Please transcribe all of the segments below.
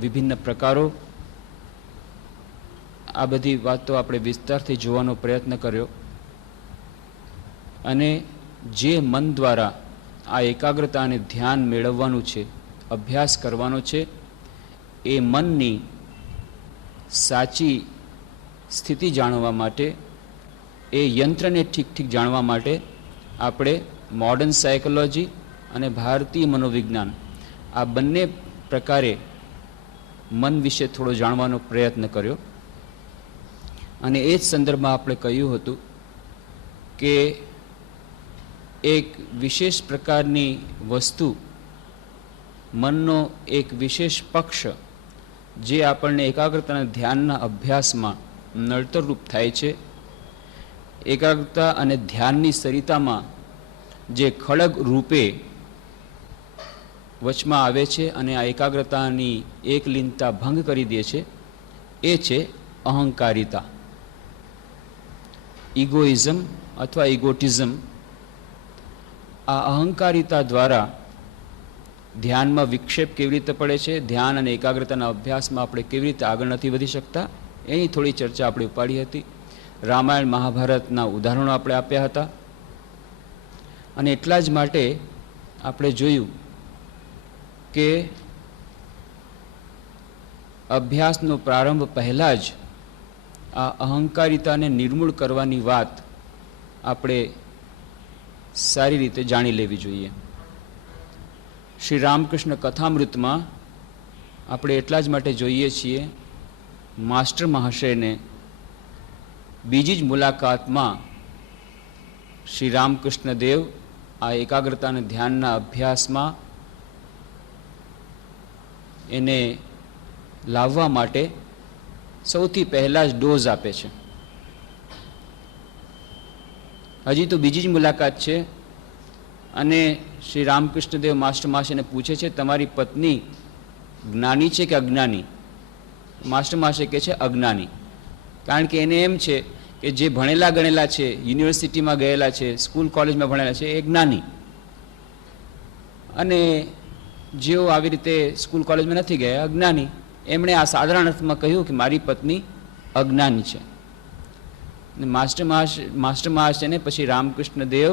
વિભિન્ન પ્રકારો, આ બધી વાતો આપણે વિસ્તારથી જોવાનો પ્રયત્ન કર્યો અને જે મન દ્વારા આ એકાગ્રતા અને ધ્યાન મેળવવાનું છે, અભ્યાસ કરવાનો છે, એ મનની સાચી સ્થિતિ જાણવા માટે, એ યંત્રને ઠીક જાણવા માટે આપણે મોડર્ન સાયકોલોજી અને ભારતીય મનોવિજ્ઞાન આ બંને પ્રકારે મન વિશે થોડો જાણવાનો પ્રયત્ન કર્યો. અને એ જ સંદર્ભમાં આપણે કહ્યું હતું કે એક વિશેષ પ્રકારની વસ્તુ, મનનો એક વિશેષ પક્ષ જે આપણને એકાગ્રતાના ધ્યાનના અભ્યાસમાં નડતરરૂપ થાય છે, એકાગ્રતા અને ધ્યાનની સરિતામાં જે ખડગ રૂપે વચમાં આવે છે અને આ એકાગ્રતાની એકલીનતા ભંગ કરી દે છે, એ છે અહંકારિતા, ઇગોઇઝમ અથવા ઇગોટિઝમ. આ અહંકારિતા દ્વારા ધ્યાનમાં વિક્ષેપ કેવી રીતે પડે છે, ધ્યાન અને એકાગ્રતાના અભ્યાસમાં આપણે કેવી રીતે આગળ નથી વધી શકતા, એની થોડી ચર્ચા આપણે ઉપાડી હતી. રામાયણ મહાભારતના ઉદાહરણો આપણે આપ્યા હતા. અને એટલા જ માટે આપણે જોયું કે અભ્યાસનો પ્રારંભ પહેલાં જ આ અહંકારિતાને નિર્મૂળ કરવાની વાત આપણે સારી રીતે જાણી લેવી જોઈએ. શ્રી રામકૃષ્ણ કથામૃતમાં આપણે એટલા જ માટે જોઈએ છીએ માસ્ટર મહાશયને બીજી જ મુલાકાતમાં શ્રી રામકૃષ્ણ દેવ આ એકાગ્રતા અને ધ્યાનના અભ્યાસમાં એને લાવવા માટે સૌથી પહેલા જ ડોઝ આપે છે. હજી તો બીજી જ મુલાકાત છે અને શ્રી રામકૃષ્ણદેવ માસ્ટર મહાશયને પૂછે છે, તમારી પત્ની જ્ઞાની છે કે અજ્ઞાની? માસ્ટર મહાશય કહે છે અજ્ઞાની. કારણ કે એને એમ છે કે જે ભણેલા ગણેલા છે, યુનિવર્સિટીમાં ગયેલા છે, સ્કૂલ કોલેજમાં ભણેલા છે, એ જ્ઞાની. અને જેઓ આવી રીતે સ્કૂલ કોલેજમાં નથી ગયા, અજ્ઞાની. એમણે આ સાધારણ અર્થમાં કહ્યું કે મારી પત્ની અજ્ઞાની છે. માસ્ટર મહાશયને પછી રામકૃષ્ણ દેવ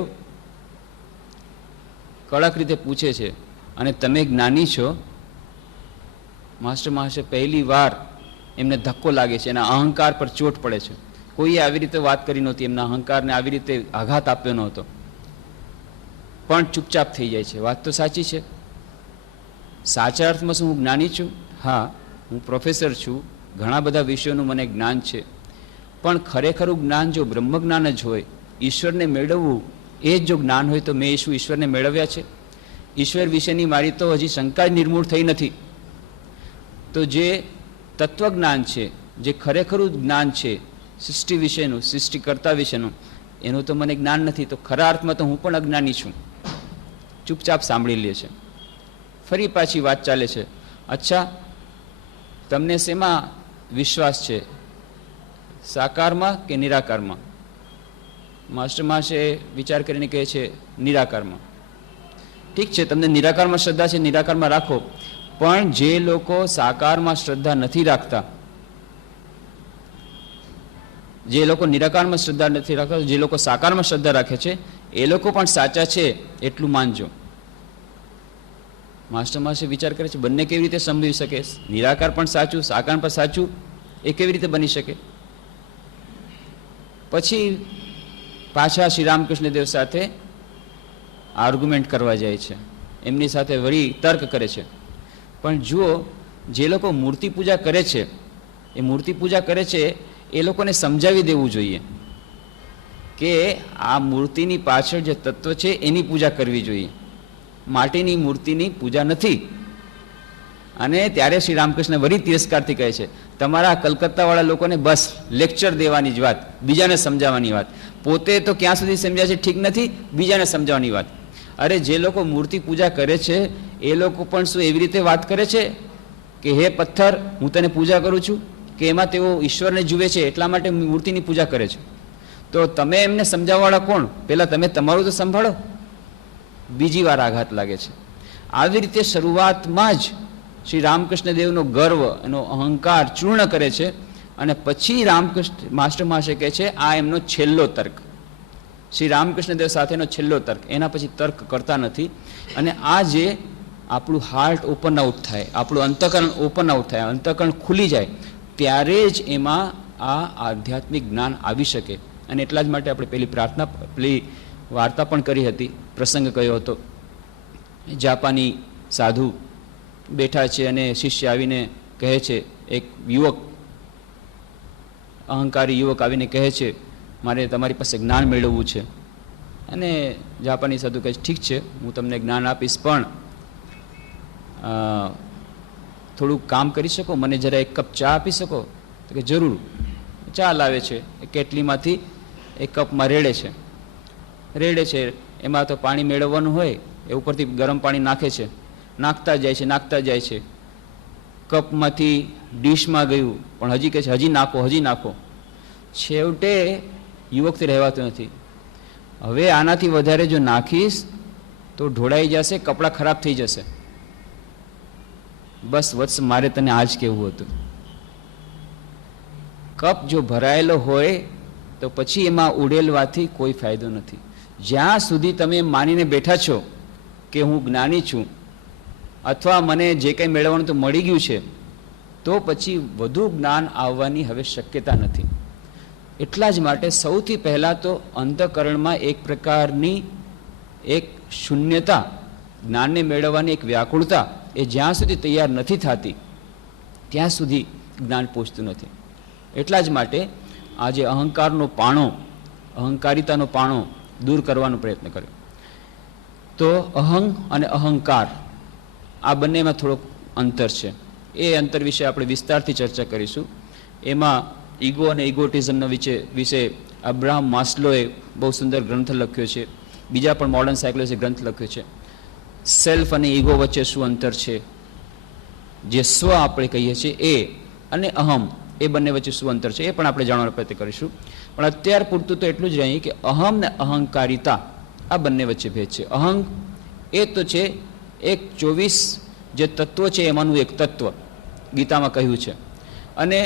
કડક રીતે પૂછે છે, અને તમે જ્ઞાની છો? માસ્ટર મહાશય પહેલી વાર એમને ધક્કો લાગે છે, એના અહંકાર પર ચોટ પડે છે. કોઈએ આવી રીતે વાત કરી નહોતી, એમના અહંકારને આવી રીતે આઘાત આપ્યો નહોતો, પણ ચૂપચાપ થઈ જાય છે. વાત તો સાચી છે. સાચા અર્થમાં શું હું જ્ઞાની છું? હા, હું પ્રોફેસર છું, ઘણા બધા વિષયોનું મને જ્ઞાન છે. પણ ખરેખરું જ્ઞાન જો બ્રહ્મજ્ઞાન જ હોય, ઈશ્વરને મેળવવું એ જ જો જ્ઞાન હોય, તો મેં શું ઈશ્વરને મેળવ્યા છે? ઈશ્વર વિશેની મારી તો હજી શંકા નિર્મૂળ થઈ નથી. તો જે તત્વજ્ઞાન છે, જે ખરેખરું જ્ઞાન છે સૃષ્ટિ વિશેનું, સૃષ્ટિકર્તા વિશેનું, એનું તો મને જ્ઞાન નથી. તો ખરા અર્થમાં તો હું પણ અજ્ઞાની છું. ચૂપચાપ સાંભળી લે છે. ફરી પાછી વાત ચાલે છે, અચ્છા તમને શેમાં વિશ્વાસ છે, સાકારમાં કે નિરાકારમાં? માસ્ટર મહાશય વિચાર કરીને કહે છે નિરાકારમાં. ઠીક છે, તમને નિરાકારમાં શ્રદ્ધા છે, નિરાકારમાં રાખો. પણ જે લોકો સાકારમાં શ્રદ્ધા નથી રાખતા, જે લોકો નિરાકારમાં શ્રદ્ધા નથી રાખતા, જે લોકો સાકારમાં શ્રદ્ધા રાખે છે, એ લોકો પણ સાચા છે એટલું માનજો. માસ્ટર મહાશય વિચાર કરે છે, બંને કેવી રીતે સંભવી શકે? નિરાકાર પણ સાચું, સાકાર પણ સાચું, એ કેવી રીતે બની શકે? પછી પાછા શ્રી રામકૃષ્ણ દેવ સાથે આર્ગ્યુમેન્ટ કરવા જાય છે, એમની સાથે વળી તર્ક કરે છે. પણ જુઓ, જે લોકો મૂર્તિ પૂજા કરે છે, એ મૂર્તિ પૂજા કરે છે, એ લોકોને સમજાવી દેવું જોઈએ કે આ મૂર્તિની પાછળ જે તત્વ છે એની પૂજા કરવી જોઈએ, માટીની મૂર્તિની પૂજા નથી. અને ત્યારે શ્રી રામકૃષ્ણ વળી તિરસ્કારથી કહે છે, તમારા કલકત્તાવાળા લોકોને બસ લેક્ચર દેવાની જ વાત, બીજાને સમજાવવાની વાત. પોતે તો ક્યાં સુધી સમજ્યા છે ઠીક નથી, બીજાને સમજાવવાની વાત. અરે જે લોકો મૂર્તિ પૂજા કરે છે એ લોકો પણ શું એવી રીતે વાત કરે છે કે હે પથ્થર હું તને પૂજા કરું છું? કે એમાં તેઓ ઈશ્વરને જુએ છે એટલા માટે મૂર્તિની પૂજા કરે છે? તો તમે એમને સમજાવવાવાળા કોણ? પહેલાં તમે તમારું તો સંભાળો. બીજી વાર આઘાત લાગે છે. આવી રીતે શરૂઆતમાં જ શ્રી રામકૃષ્ણ દેવનો ગર્વ, એનો અહંકાર ચૂર્ણ કરે છે. અને પછી રામકૃષ્ણ માસ્ટર મહાશય કહે છે આ એમનો છેલ્લો તર્ક, શ્રી રામકૃષ્ણ દેવ સાથેનો છેલ્લો તર્ક, એના પછી તર્ક કરતા નથી. અને આ જે આપણું હાર્ટ ઓપન આઉટ થાય, આપણું અંતઃકરણ ઓપન આઉટ થાય, અંતઃકરણ ખુલી જાય, ત્યારે જ એમાં આ આધ્યાત્મિક જ્ઞાન આવી શકે. અને એટલા જ માટે આપણે પેલી વાર્તા પણ કરી હતી, પ્રસંગ કયો હતો. જાપાની સાધુ બેઠા છે અને શિષ્ય આવીને કહે છે, એક યુવક, અહંકારી યુવક આવીને કહે છે મારે તમારી પાસે જ્ઞાન મેળવવું છે. અને જાપાની સાધુ કહે છે ઠીક છે, હું તમને જ્ઞાન આપીશ, પણ થોડુંક કામ કરી શકો, મને જરા એક કપ ચા આપી શકો? તો કે જરૂર. ચા લાવે છે, એ કેટલીમાંથી એક કપમાં રેડે છે. એમાં તો પાણી મેળવવાનું હોય, એ ઉપરથી ગરમ પાણી નાખે છે, નાખતા જાય છે. કપમાંથી ડીશમાં ગયું, પણ હજી કહે છે હજી નાખો. છેવટે યુવકથી રહેવાતું નથી. હવે આનાથી વધારે જો નાખીશ તો ઢોળાઈ જશે, કપડાં ખરાબ થઈ જશે. બસ વત્સ, મારે તને આજ કહેવું હતું. કપ જો ભરાયેલો હોય તો પછી એમાં ઉડેલવાથી કોઈ ફાયદો નથી. જ્યાં સુધી તમે માનીને બેઠા છો કે હું જ્ઞાની છું, અથવા મને જે કંઈ મેળવવાનું તો મળી ગયું છે, તો પછી વધુ જ્ઞાન આવવાની હવે શક્યતા નથી. એટલા જ માટે સૌથી પહેલાં તો અંતઃકરણમાં એક પ્રકારની એક શૂન્યતા, જ્ઞાનને મેળવવાની એક વ્યાકુળતા, એ જ્યાં સુધી તૈયાર નથી થતી ત્યાં સુધી જ્ઞાન પહોંચતું નથી. એટલા જ માટે આ જે અહંકારિતાનો પાણો દૂર કરવાનો પ્રયત્ન કર્યો. તો અહંગ અને અહંકાર, આ બંનેમાં થોડોક અંતર છે. એ અંતર વિશે આપણે વિસ્તારથી ચર્ચા કરીશું. એમાં ઈગો અને ઇગોટિઝમના વિશે અબ્રાહમ માસ્લોએ બહુ સુંદર ગ્રંથ લખ્યો છે. બીજા પણ મોડર્ન સાયકોલોજી ગ્રંથ લખ્યો છે. સેલ્ફ અને ઈગો વચ્ચે શું અંતર છે, જે સ્વ આપણે કહીએ છીએ એ અને અહમ, એ બંને વચ્ચે શું અંતર છે, એ પણ આપણે જાણવાનો પ્રયત્ન કરીશું. પણ અત્યાર પૂરતું તો એટલું જ રહી કે અહમ ને અહંકારિતા, આ બંને વચ્ચે ભેદ છે. અહંગ એ તો છે એક 24 જે તત્વો છે એમાંનું એક તત્વ, ગીતામાં કહ્યું છે. અને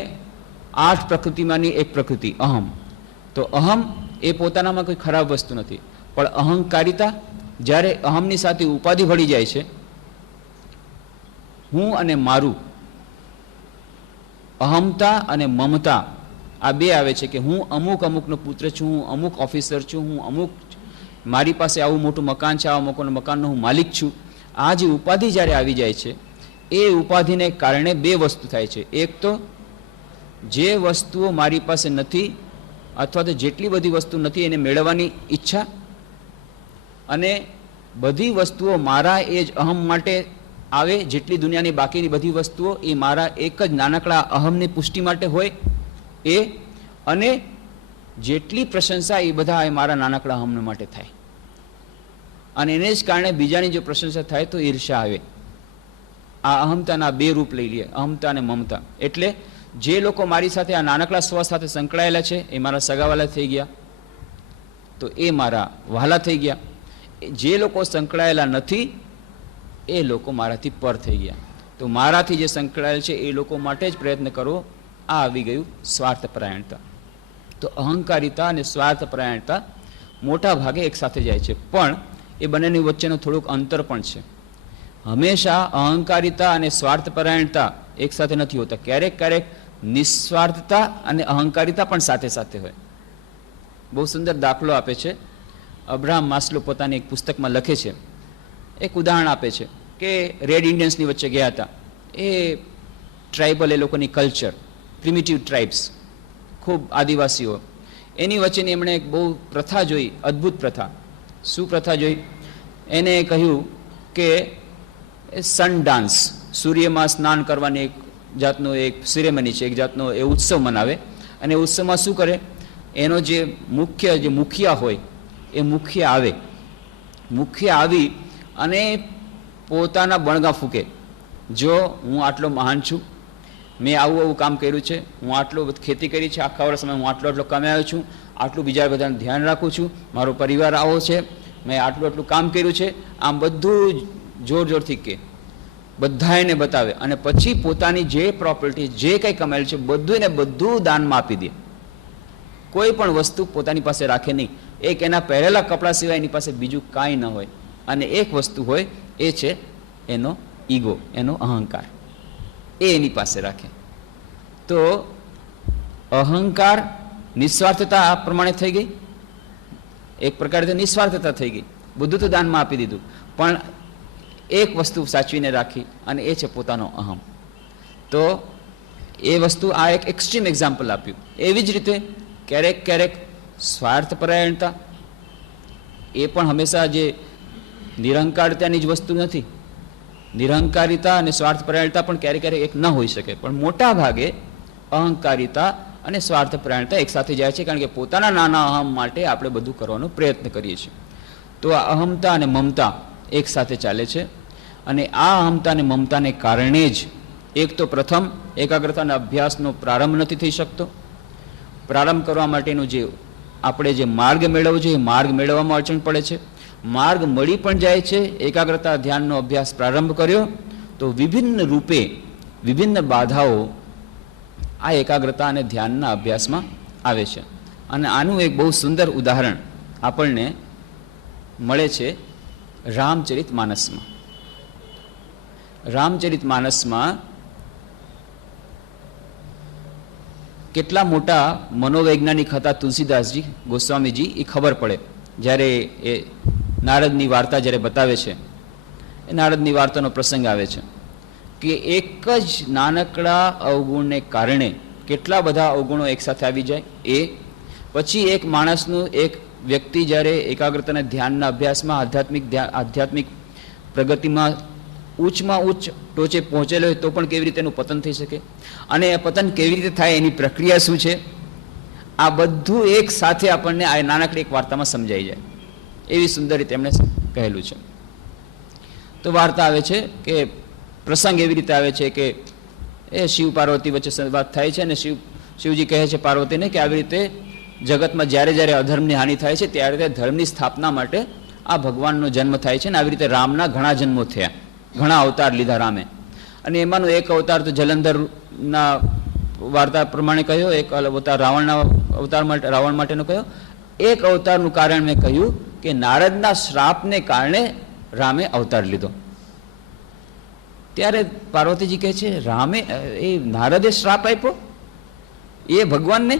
8 પ્રકૃતિમાંની એક પ્રકૃતિ અહમ. તો અહમ એ પોતાનામાં કોઈ ખરાબ વસ્તુ નથી. પણ અહંકારિતા, જ્યારે અહમની સાથે ઉપાધિ ભળી જાય છે, હું અને મારું, અહમતા અને મમતા, આ બે આવે છે કે હું અમુકનો પુત્ર છું, હું અમુક ઓફિસર છું, હું અમુક, મારી પાસે આવું મોટું મકાન છે, આવા મોટું મકાનનો હું માલિક છું. આ જે ઉપાધિ જ્યારે આવી જાય છે, એ ઉપાધિને કારણે બે વસ્તુ થાય છે. એક તો જે વસ્તુઓ મારી પાસે નથી, અથવા તો જેટલી બધી વસ્તુ નથી એને મેળવવાની ઈચ્છા, અને બધી વસ્તુઓ મારા એ જ અહમ માટે આવે, જેટલી દુનિયાની બાકીની બધી વસ્તુઓ એ મારા એક જ નાનકડા અહમની પુષ્ટિ માટે હોય એ, અને જેટલી પ્રશંસા એ બધા એ મારા નાનકડા અહમ માટે થાય. અને એને જ કારણે બીજાની જો પ્રશંસા થાય તો ઈર્ષ્યા આવે. આ અહમતાના બે રૂપ લઈ લઈએ, અહમતા અને મમતા. એટલે જે લોકો મારી સાથે આ નાનકડા સ્વ સાથે સંકળાયેલા છે એ મારા સગાવાલા થઈ ગયા, તો એ મારા વહાલા થઈ ગયા. જે લોકો સંકળાયેલા નથી એ લોકો મારાથી પર થઈ ગયા. તો મારાથી જે સંકળાયેલ છે એ લોકો માટે જ પ્રયત્ન કરવો, આ આવી ગયું સ્વાર્થપરાયણતા. તો અહંકારિતા અને સ્વાર્થપરાયણતા મોટા ભાગે એક સાથે જાય છે, પણ એ બંનેની વચ્ચેનું થોડુંક અંતર પણ છે. હંમેશા અહંકારિતા અને સ્વાર્થપરાયણતા એક સાથે નથી હોતા. ક્યારેક ક્યારેક નિસ્વાર્થતા અને અહંકારિતા પણ સાથે સાથે હોય. બહુ સુંદર દાખલો આપે છે અબ્રાહમ માસ્લો, પોતાની એક પુસ્તકમાં લખે છે. એક ઉદાહરણ આપે છે કે રેડ ઇન્ડિયન્સની વચ્ચે ગયા હતા. એ ટ્રાઇબલ, એ લોકોની કલ્ચર, પ્રિમિટિવ ટ્રાઇબ્સ, ખૂબ આદિવાસીઓ, એની વચ્ચેની એમણે એક બહુ પ્રથા જોઈ, અદ્ભુત પ્રથા. શું પ્રથા જોઈ? એને કહ્યું કે સન ડાન્સ, સૂર્યમાં સ્નાન કરવાની એક જાતનો એક સિરેમની છે, એક જાતનો એ ઉત્સવ મનાવે. અને ઉત્સવમાં શું કરે, એનો જે મુખિયા હોય એ મુખ્ય આવી અને પોતાના બણગા ફૂંકે. જો હું આટલો મહાન છું, મેં આવું કામ કર્યું છે, હું આટલું ખેતી કરી છે, આખા વર્ષમાં હું આટલો કમાયો છું, આટલું બીજા બધાનું ધ્યાન રાખું છું, મારો પરિવાર આવો છે, મેં આટલું કામ કર્યું છે, આમ બધું જોરથી કે. બધાને બતાવે અને પછી પોતાની જે પ્રોપર્ટી જે કંઈ કમાયેલ છે બધું ને બધું દાનમાં આપી દે. કોઈ પણ વસ્તુ પોતાની પાસે રાખે નહીં. એક એના પહેરેલા કપડાં સિવાય એની પાસે બીજું કાંઈ ન હોય. અને એક વસ્તુ હોય એ છે એનો ઈગો, એનો અહંકાર, એ એની પાસે રાખે. તો અહંકાર, નિસ્વાર્થતા આ પ્રમાણે થઈ ગઈ. એક પ્રકારે નિસ્વાર્થતા થઈ ગઈ. બધું તો દાનમાં આપી દીધું, પણ એક વસ્તુ સાચવીને રાખી અને એ છે પોતાનો અહમ. તો એ વસ્તુ આ એક એક્સ્ટ્રીમ એક્ઝામ્પલ આપ્યું. એવી જ રીતે ક્યારેક ક્યારેક સ્વાર્થપરાયણતા એ પણ હંમેશા જે નિરહંકારિતાની જ વસ્તુ નથી. નિરહંકારિતા અને સ્વાર્થપરાયણતા પણ ક્યારેક ક્યારેક એક ન હોઈ શકે, પણ મોટા ભાગે અહંકારિતા અને સ્વાર્થપરાયણતા એકસાથે જાય છે, કારણ કે પોતાના નાના અહમ માટે આપણે બધું કરવાનો પ્રયત્ન કરીએ છીએ. તો આ અહમતા અને મમતા એક સાથે ચાલે છે. અને આ અહમતા અને મમતાને કારણે જ એક તો પ્રથમ એકાગ્રતાના અભ્યાસનો પ્રારંભ નથી થઈ શકતો. પ્રારંભ કરવા માટેનું જે આપણે જે માર્ગ મેળવવો જોઈએ એ માર્ગ મેળવવામાં અડચણ પડે છે. માર્ગ મળી પણ જાય છે. એકાગ્રતા ધ્યાનનો અભ્યાસ પ્રારંભ કર્યો તો વિભિન્ન રૂપે વિભિન્ન બાધાઓ આ એકાગ્રતા અને ધ્યાનના અભ્યાસમાં આવે છે. અને આનું એક બહુ સુંદર ઉદાહરણ આપણને મળે છે રામચરિતમાનસમાં. રામચરિતમાનસમાં કેટલા મોટા મનોવૈજ્ઞાનિક હતા તુલસીદાસજી ગોસ્વામીજી એ ખબર પડે જ્યારે એ નારદની વાર્તા જ્યારે બતાવે છે. એ નારદની વાર્તાનો પ્રસંગ આવે છે કે એક જ નાનકડા અવગુણને કારણે કેટલા બધા અવગુણો એકસાથે આવી જાય. એ પછી એક માણસનું, એક વ્યક્તિ જ્યારે એકાગ્રતાના ધ્યાનના અભ્યાસમાં આધ્યાત્મિક પ્રગતિમાં ઉચ્ચમાં ઉચ્ચ ટોચે પહોંચેલો હોય તો પણ કેવી રીતે એનું પતન થઈ શકે, અને એ પતન કેવી રીતે થાય, એની પ્રક્રિયા શું છે, આ બધું એક સાથે આપણને આ નાનકડી એક વાર્તામાં સમજાઈ જાય. એવી સુંદર રીતે એમણે કહેલું છે. તો વાર્તા આવે છે કે પ્રસંગ એવી રીતે આવે છે કે એ શિવ પાર્વતી વચ્ચે વાત થાય છે અને શિવજી કહે છે પાર્વતીને કે આવી રીતે જગતમાં જ્યારે જ્યારે અધર્મની હાનિ થાય છે ત્યારે તે ધર્મની સ્થાપના માટે આ ભગવાનનો જન્મ થાય છે. અને આવી રીતે રામના ઘણા જન્મો થયા, ઘણા અવતાર લીધા રામે. અને એમાંનો એક અવતાર તો જલંધરના વાર્તા પ્રમાણે કહ્યો, એક અવતાર રાવણના અવતાર માટે, રાવણ માટેનો કહ્યો. એક અવતારનું કારણ મેં કહ્યું કે નારદના શ્રાપને કારણે રામે અવતાર લીધો. ત્યારે પાર્વતીજી કહે છે રામે, એ નારદે શ્રાપ આપ્યો એ ભગવાનને?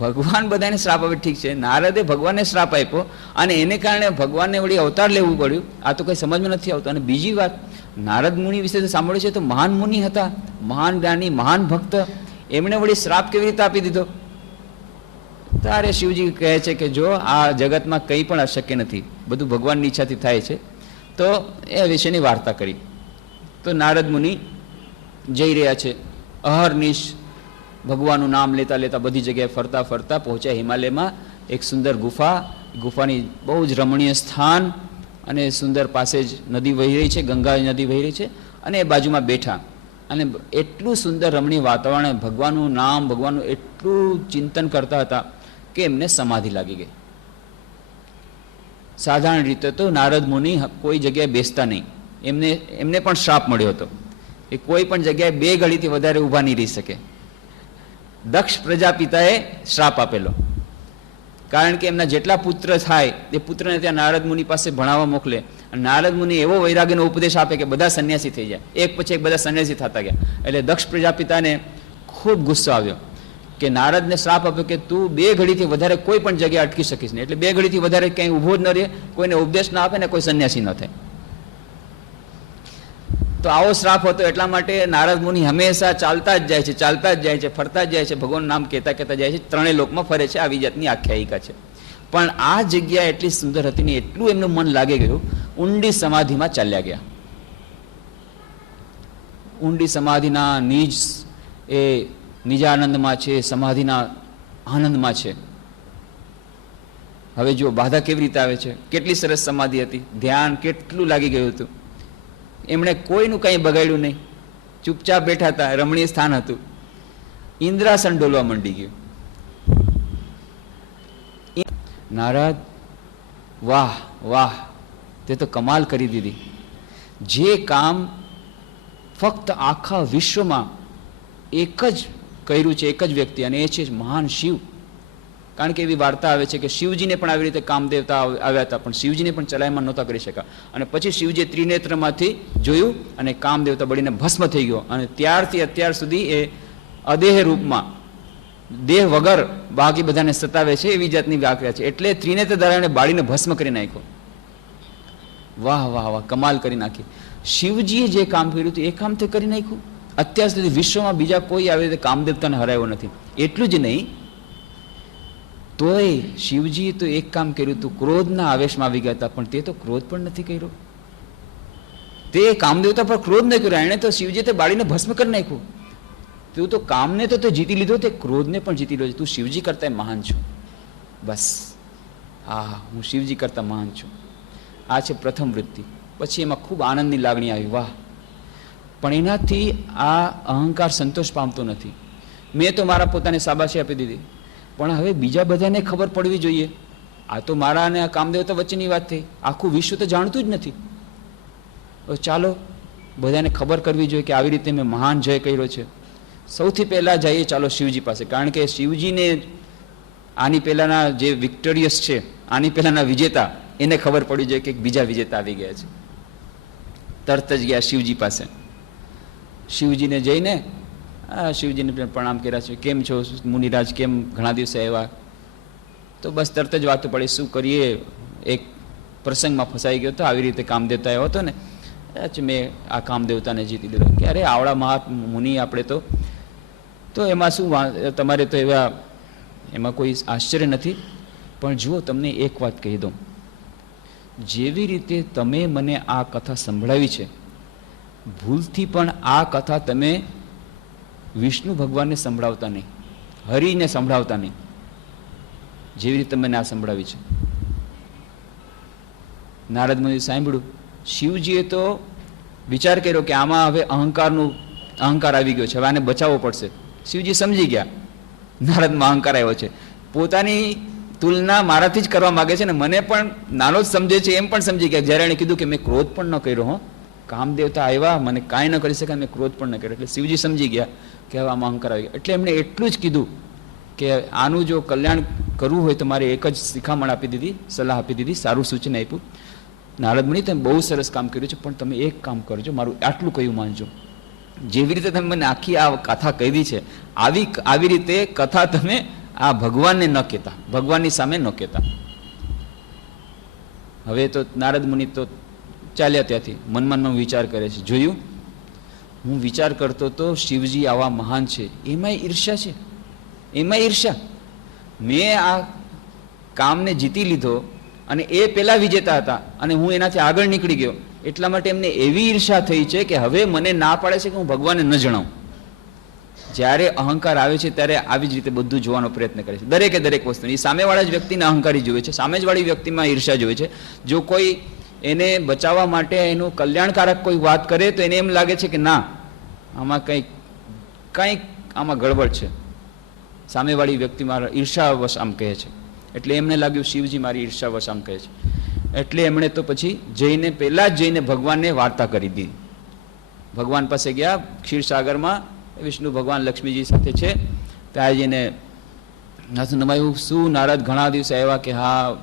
ભગવાન બધાને શ્રાપ આપે ઠીક છે, નારદે ભગવાનને શ્રાપ આપ્યો અને એને કારણે ભગવાનને વળી અવતાર લેવું પડ્યું. આ તો કંઈ સમજમાં નથી આવતું. અને બીજી વાત, નારદ મુનિ વિશે તો સાંભળ્યું છે, તો મહાન મુનિ હતા, મહાન જ્ઞાની, મહાન ભક્ત, એમણે વળી શ્રાપ કેવી રીતે આપી દીધો? ત્યારે શિવજી કહે છે કે જો આ જગતમાં કંઈ પણ અશક્ય નથી, બધું ભગવાનની ઈચ્છાથી થાય છે. તો એ વિશેની વાર્તા કરી. તો નારદ મુનિ જઈ રહ્યા છે અહર્નિશ ભગવાનનું નામ લેતા લેતા બધી જગ્યાએ ફરતા ફરતા પહોંચ્યા હિમાલયમાં એક સુંદર ગુફાની બહુ જ રમણીય સ્થાન, અને સુંદર પાસે જ નદી વહી રહી છે, ગંગા નદી વહી રહી છે. અને એ બાજુમાં બેઠા અને એટલું સુંદર રમણીય વાતાવરણ, ભગવાનનું નામ, ભગવાનનું એટલું ચિંતન કરતા હતા કે એમને સમાધિ લાગી ગઈ. સાધારણ રીતે તો નારદ મુનિ કોઈ જગ્યાએ બેસતા નહીં. એમને પણ શ્રાપ મળ્યો હતો એ કોઈ પણ જગ્યાએ 2 ઘડીથી વધારે ઊભા નહીં રહી શકે. દક્ષ પ્રજાપિતાએ શ્રાપ આપેલો, કારણ કે એમના જેટલા પુત્ર થાય એ પુત્રને ત્યાં નારદ મુનિ પાસે ભણાવવા મોકલે. અને નારદ મુનિ એવો વૈરાગ્યનો ઉપદેશ આપે કે બધા સંન્યાસી થઈ જાય, એક પછી એક બધા સંન્યાસી થતા ગયા. એટલે દક્ષ પ્રજાપિતાને ખૂબ ગુસ્સો આવ્યો કે નારદને શ્રાપ આપ્યો કે તું 2 ઘડીથી વધારે કોઈ પણ જગ્યાએ અટકી શકીશ નહીં, એટલે 2 ઘડીથી વધારે ક્યાંય ઊભો જ ન રહે, કોઈને ઉપદેશ ના આપે ને કોઈ સંન્યાસી ન થાય. તો આવો શ્રાપ હતો. એટલા માટે નારદ મુનિ હંમેશા ચાલતા જ જાય છે, ચાલતા જ જાય છે, ફરતા જ જાય છે, ભગવાનનું નામ કહેતા કહેતા જાય છે, 3 લોકમાં ફરે છે. આવી જાતની આખ્યાયિકા છે. પણ આ જગ્યા એટલી સુંદર હતી ને એટલું એમનું મન લાગી ગયું, ઊંડી સમાધિમાં ચાલ્યા ગયા. ઊંડી સમાધિના નિજાનંદમાં છે, સમાધિના આનંદમાં છે. હવે જો બાધા કેવી રીતે આવે છે, કેટલી સરસ સમાધિ હતી, ધ્યાન કેટલું લાગી ગયું હતું. એમણે કોઈનું કંઈ બગાડ્યું નહીં, ચૂપચાપ બેઠા હતા, રમણીય સ્થાન હતું. ઇન્દ્રાસન ડોલવા માંડી ગયું. નારદ, વાહ વાહ, તે તો કમાલ કરી દીધી, જે કામ ફક્ત આખા વિશ્વમાં એક જ કર્યું છે, એક જ વ્યક્તિ, અને એ છે મહાન શિવ. કારણ કે એવી વાર્તા આવે છે કે શિવજીને પણ આવી રીતે કામદેવતા આવ્યા હતા, પણ શિવજીને પણ ચલાયમાન નહોતા કરી શક્યા. અને પછી શિવજીએ ત્રિનેત્રમાંથી જોયું અને કામદેવતા બળીને ભસ્મ થઈ ગયો. અને ત્યારથી અત્યાર સુધી એ અદેહ રૂપમાં, દેહ વગર બાકી બધાને સતાવે છે, એવી જાતની વ્યાખ્યા છે. એટલે ત્રિનેત્ર દ્વારા એને બાળીને ભસ્મ કરી નાખ્યો. વાહ વાહ વાહ, કમાલ કરી નાખી. શિવજીએ જે કામ કર્યું હતું એ કામ તે કરી નાખ્યું. અત્યાર સુધી વિશ્વમાં બીજા કોઈ આવી રીતે કામદેવતાને હરાવ્યો નથી. એટલું જ નહીં, તોય શિવજીએ તો એક કામ કર્યું હતું, ક્રોધના આવેશમાં આવી ગયા હતા, પણ તે તો ક્રોધ પણ નથી કર્યો. તે કામદેવતા પર ક્રોધ નહીં કર્યો. એણે તો શિવજીએ તે બાળીને ભસ્મ કરી નાખ્યું. તું તો કામને તો તે જીતી લીધો, તે ક્રોધને પણ જીતી લીધો. તું શિવજી કરતા મહાન છો. બસ, હા, હું શિવજી કરતા મહાન છું. આ છે પ્રથમ વૃત્તિ. પછી એમાં ખૂબ આનંદની લાગણી આવી, વાહ. પણ એનાથી આ અહંકાર સંતોષ પામતો નથી. મેં તો મારા પોતાને શાબાશી આપી દીધી, પણ હવે બીજા બધાને ખબર પડવી જોઈએ. આ તો મારા અને આ કામદેવતા વચ્ચેની વાત થઈ. આખું વિશ્વ તો જાણતું જ નથી. ચાલો બધાને ખબર કરવી જોઈએ કે આવી રીતે મેં મહાન જય કર્યો છે. સૌથી પહેલાં જઈએ ચાલો શિવજી પાસે, કારણ કે શિવજીને આની પહેલાંના જે વિક્ટોરિયસ છે, આની પહેલાંના વિજેતા, એને ખબર પડી જોઈએ કે બીજા વિજેતા આવી ગયા છે. તરત જ ગયા શિવજી પાસે. શિવજીને જઈને શિવજીને પ્રણામ કર્યા છે. કેમ છો મુનિરાજ, કેમ ઘણા દિવસે આવ્યા? તો બસ તરત જ વાતો પડી, શું કરીએ, એક પ્રસંગમાં ફસાઈ ગયો હતો, આવી રીતે કામદેવતા આવ્યો હતો ને, મેં આ કામદેવતાને જીતી લીધો. કે અરે આવડા મહા મુનિ આપણે તો એમાં શું, તમારે તો એમાં કોઈ આશ્ચર્ય નથી. પણ જુઓ, તમને એક વાત કહી દઉં, જેવી રીતે તમે મને આ કથા સંભળાવી છે, ભૂલથી પણ આ કથા તમે વિષ્ણુ ભગવાનને સંભળાવતા નહીં, હરિને સંભળાવતા નહીં, જેવી રીતે મને આ સંભળાવી છે. નારદ મુનિએ સાંભળ્યું. શિવજીએ તો વિચાર કર્યો કે આમાં હવે અહંકાર આવી ગયો છે, હવે આને બચાવવો પડશે. શિવજી સમજી ગયા નારદમાં અહંકાર આવ્યો છે. પોતાની તુલના મારાથી જ કરવા માગે છે ને મને પણ નાનો જ સમજે છે, એમ પણ સમજી ગયા. જ્યારે એણે કીધું કે મેં ક્રોધ પણ ન કર્યો, હો, કામદેવતા આવ્યા, મને કાંઈ ન કરી શકાય, મેં ક્રોધ પણ ન કર્યો. એટલે શિવજી સમજી ગયા કે હવે આમાં અહંકાર આવી ગયો. એટલે એમણે એટલું જ કીધું કે આનું જો કલ્યાણ કરવું હોય તો મારે એક જ શિખામણ આપી દીધી, સલાહ આપી દીધી, સારું સૂચન આપ્યું. નારદ મુનિ, તમે બહુ સરસ કામ કર્યું છે, પણ તમે એક કામ કરજો, મારું આટલું કહ્યું માનજો. જેવી રીતે તમે મને આખી આ કથા કહી છે, આવી રીતે કથા તમે આ ભગવાનને ન કહેતા, ભગવાનની સામે ન કહેતા. હવે તો નારદ મુનિ તો ચાલ્યા ત્યાંથી, મનમાં વિચાર કરે છે. જોયું, હું વિચાર કરતો તો શિવજી આવા મહાન છે, એમાંય ઈર્ષ્યા છે, એમાં ઈર્ષ્યા. મેં આ કામને જીતી લીધો અને એ પેલા વિજેતા હતા અને હું એનાથી આગળ નીકળી ગયો, એટલા માટે એમને એવી ઈર્ષ્યા થઈ છે કે હવે મને ના પાડે છે કે હું ભગવાનને ન જણાવું. જ્યારે અહંકાર આવે છે ત્યારે આવી જ રીતે બધું જોવાનો પ્રયત્ન કરે છે, દરેક વસ્તુ. એ સામેવાળા જ વ્યક્તિને અહંકારી જોવે છે, સામે જ વાળી વ્યક્તિમાં ઈર્ષ્યા જોવે છે. જો કોઈ એને બચાવવા માટે એનું કલ્યાણકારક કોઈ વાત કરે તો એને એમ લાગે છે કે ના, આમાં કંઈક આમાં ગડબડ છે. સામેવાળી વ્યક્તિ મારા ઈર્ષાવશ આમ કહે છે. એટલે એમને લાગ્યું શિવજી મારી ઈર્ષાવશ આમ કહે છે. એટલે એમણે તો પછી પહેલાં જ જઈને ભગવાનને વાર્તા કરી દીધી. ભગવાન પાસે ગયા ક્ષીરસાગરમાં, વિષ્ણુ ભગવાન લક્ષ્મીજી સાથે છે. ત્યાં જઈને હાથું નમાયું. શું નારદ ઘણા દિવસે આવ્યા? કે હા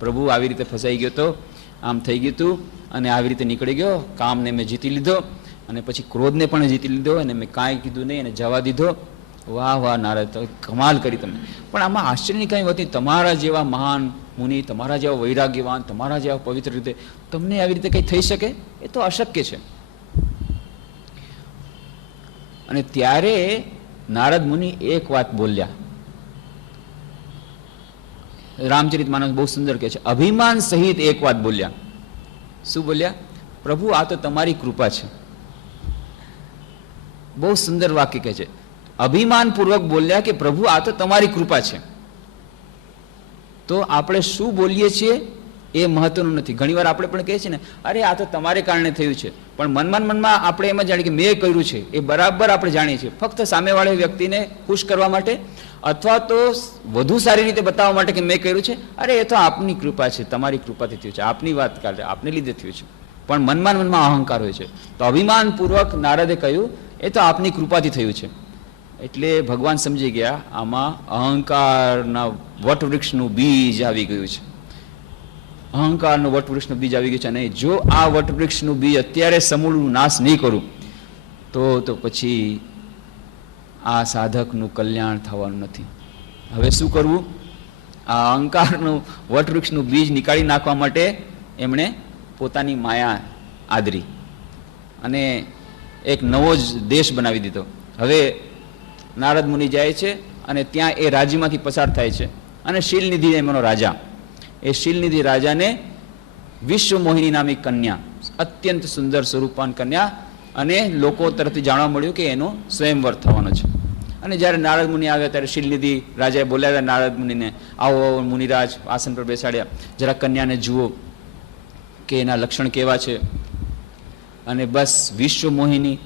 પ્રભુ, આવી રીતે ફસાઈ ગયો તો, આમ થઈ ગયું હતું અને આવી રીતે નીકળી ગયો. કામને મેં જીતી લીધો અને પછી ક્રોધને પણ જીતી લીધો અને મેં કાંઈ કીધું નહીં અને જવા દીધો. વાહ વાહ નારદ, તો કમાલ કરી તમે. પણ આમાં આશ્ચર્યની કંઈ હતી, તમારા જેવા મહાન મુનિ, તમારા જેવા વૈરાગ્યવાન, તમારા જેવા પવિત્ર રીતે તમને આવી રીતે કંઈ થઈ શકે? એ તો અશક્ય છે. અને ત્યારે નારદ મુનિ એક વાત બોલ્યા. રામચરિતમાનસ બહુ સુંદર કહે છે, અભિમાન સહિત એક વાત બોલ્યા. શું બોલ્યા? પ્રભુ, આ તો તમારી કૃપા છે. બહુ સુંદર વાક્ય કહે છે. અભિમાનપૂર્વક બોલ્યા કે પ્રભુ, આ તો તમારી કૃપા છે. તો આપણે શું બોલીએ છીએ એ મહત્વનું નથી. ઘણીવાર આપણે પણ કહીએ છીએ ને, અરે આ તો તમારે કારણે થયું છે, પણ મનમાં આપણે એમ જ જાણીએ કે મેં કર્યું છે. એ બરાબર આપણે જાણીએ છીએ, ફક્ત સામેવાળી વ્યક્તિને ખુશ કરવા માટે અથવા તો વધુ સારી રીતે બતાવવા માટે કે મેં કર્યું છે. અરે એ તો આપની કૃપા છે, તમારી કૃપાથી થયું છે, આપની વાત કાઢે, આપને લીધે થયું છે. પણ મનમાં મનમાં અહંકાર હોય છે. તો અભિમાનપૂર્વક નારદે કહ્યું એ તો આપની કૃપાથી થયું છે. એટલે ભગવાન સમજી ગયા આમાં અહંકારના વટવૃક્ષનું બીજ આવી ગયું છે. અહંકારનું વટવૃક્ષનું બીજ આવી ગયું છે. અને જો આ વટવૃક્ષનું બીજ અત્યારે સમૂળનું નાશ નહીં કરું તો પછી આ સાધકનું કલ્યાણ થવાનું નથી. હવે શું કરવું? આ અહંકારનું વટવૃક્ષનું બીજ નીકાળી નાખવા માટે એમણે પોતાની માયા આદરી અને એક નવો જ દેશ બનાવી દીધો. હવે નારદ મુનિ જાય છે અને ત્યાં એ રાજ્યમાંથી પસાર થાય છે અને શીલનિધિ એમનો રાજા, એ શીલનિધિ રાજાને વિશ્વમોહિની નામની કન્યા, અત્યંત સુંદર સ્વરૂપાન કન્યા, અને લોકો તરફથી જાણવા મળ્યું કે એનો સ્વયંવર થવાનો છે. અને જ્યારે નારદ મુનિ આવ્યા ત્યારે શીલનિધિ રાજાએ બોલાવ્યા નારદ મુનિને, આવો મુનિરાજ, આસન પર બેસાડ્યા, જરા કન્યાને જુઓ કે એના લક્ષણ કેવા છે. અને બસ વિશ્વમોહિની,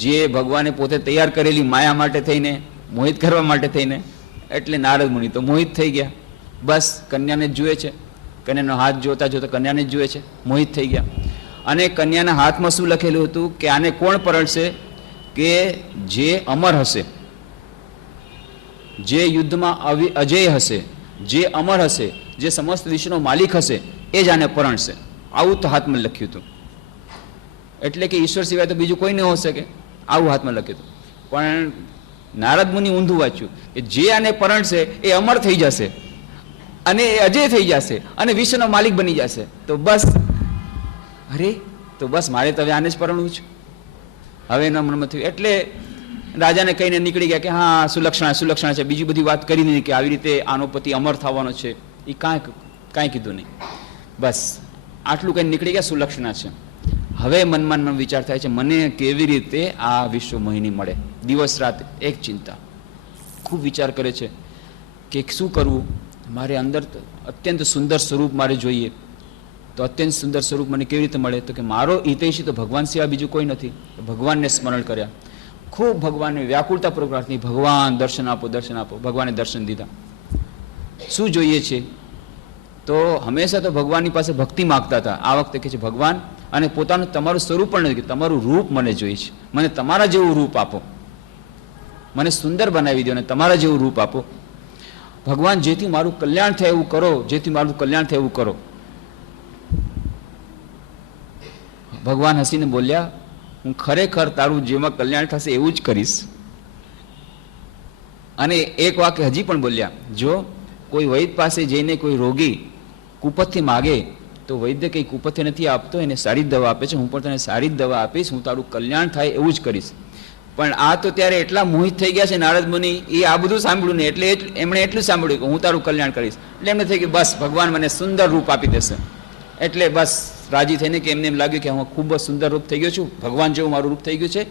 જે ભગવાને પોતે તૈયાર કરેલી માયા માટે થઈને, મોહિત કરવા માટે થઈને, એટલે નારદ મુનિ તો મોહિત થઈ ગયા. બસ કન્યાને જ જુએ છે, કન્યાનો હાથ જોતા જોતા કન્યાને જ જુએ છે, મોહિત થઈ ગયા. અને કન્યાના હાથમાં શું લખેલું હતું કે આને કોણ પરણશે? કે જે અમર હશે, જે યુદ્ધમાં અજેય હશે, જે અમર હશે, જે સમસ્ત વિશ્વનો માલિક હશે, એ જ આને પરણશે. આવું તો હાથમાં લખ્યું હતું. એટલે કે ઈશ્વર સિવાય તો બીજું કોઈ ન હોઈ શકે, આવું હાથમાં લખ્યું હતું. પણ નારદ મુનિ ઊંધું વાંચ્યું કે જે આને પરણશે એ અમર થઈ જશે અને એ અજય થઈ જશે અને વિશ્વનો માલિક બની જશે. તો બસ, અરે તો બસ મારે તો હવે આને જ પરણવું છે. હવે એના મનમાં થયું એટલે રાજાને કહીને નીકળી ગયા કે હા સુલક્ષણા છે. બીજી બધી વાત કરી નહીં કે આવી રીતે આનો પતિ અમર થવાનો છે, એ કાંઈ કીધું નહીં. બસ આટલું કઈ નીકળી ગયા, સુલક્ષણા છે. હવે મનમાં વિચાર થાય છે મને કેવી રીતે આ વિશ્વ મોહિની મળે. દિવસ રાત એક ચિંતા, ખૂબ વિચાર કરે છે કે શું કરવું, મારે અંદર અત્યંત સુંદર સ્વરૂપ મારે જોઈએ. તો અત્યંત સુંદર સ્વરૂપ મને કેવી રીતે મળે? તો કે મારો હિતૈષી તો ભગવાન સિવાય બીજું કોઈ નથી. ભગવાનને સ્મરણ કર્યા, ખૂબ ભગવાનને વ્યાકુળતા પ્રાર્થના, ભગવાન દર્શન આપો, દર્શન આપો. ભગવાને દર્શન દીધા. શું જોઈએ છે? તો હંમેશા તો ભગવાનની પાસે ભક્તિ માગતા હતા. આ વખતે કહે છે ભગવાન, અને પોતાનું તમારું સ્વરૂપ પણ નથી, તમારું રૂપ મને જોઈએ છે. મને તમારા જેવું રૂપ આપો, મને સુંદર બનાવી દો અને તમારા જેવું રૂપ આપો. ભગવાન જેથી મારું કલ્યાણ થાય એવું કરો, જેથી મારું કલ્યાણ થાય એવું કરો. ભગવાન હસીને બોલ્યા, હું ખરેખર તારું જેમાં કલ્યાણ થશે એવું જ કરીશ. અને એક વાક્ય હજી પણ બોલ્યા, જો કોઈ વૈદ પાસે જઈને કોઈ રોગી કુપથથી માગે તો વૈદ્ય કંઈ કુપથ્ય નથી આપતો, એને સારી જ દવા આપે છે. હું પણ તને સારી જ દવા આપીશ, હું તારું કલ્યાણ થાય એવું જ કરીશ. પણ આ તો ત્યારે એટલા મોહિત થઈ ગયા છે નારદ મુનિ, એ આ બધું સાંભળ્યું ને એટલે એમણે એટલું સાંભળ્યું કે હું તારું કલ્યાણ કરીશ. એટલે એમને થઈ કે બસ ભગવાન મને સુંદર રૂપ આપી દેશે. એટલે બસ રાજી થઈને કે એમને એમ લાગ્યું કે હું ખૂબ જ સુંદર રૂપ થઈ ગયો છું, ભગવાન જેવું મારું રૂપ થઈ ગયું છે.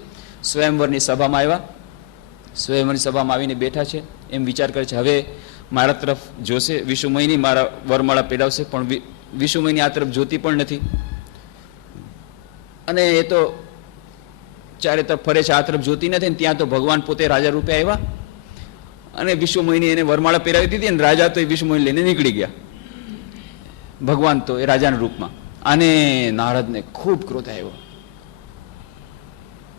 સ્વયંવરની સભામાં આવ્યા, સ્વયંવરની સભામાં આવીને બેઠા છે. એમ વિચાર કરે છે હવે મારા તરફ જોશે વિશ્વમયની, મારા વરમાળા પહેરાવશે, પણ વિશ્વમયની આ તરફ જોતી પણ નથી. અને એ તો ચારે તરફ ફરે છે, આ તરફ જોતી નથી. ત્યાં તો ભગવાન પોતે રાજા રૂપે આવ્યા અને વિશ્વમયની એને વરમાળા પહેરાવી દીધી અને રાજા તો એ વિશ્વમય લઈને નીકળી ગયા. ભગવાન તો એ રાજાના રૂપમાં. અને નારદને ખૂબ ક્રોધ આવ્યો.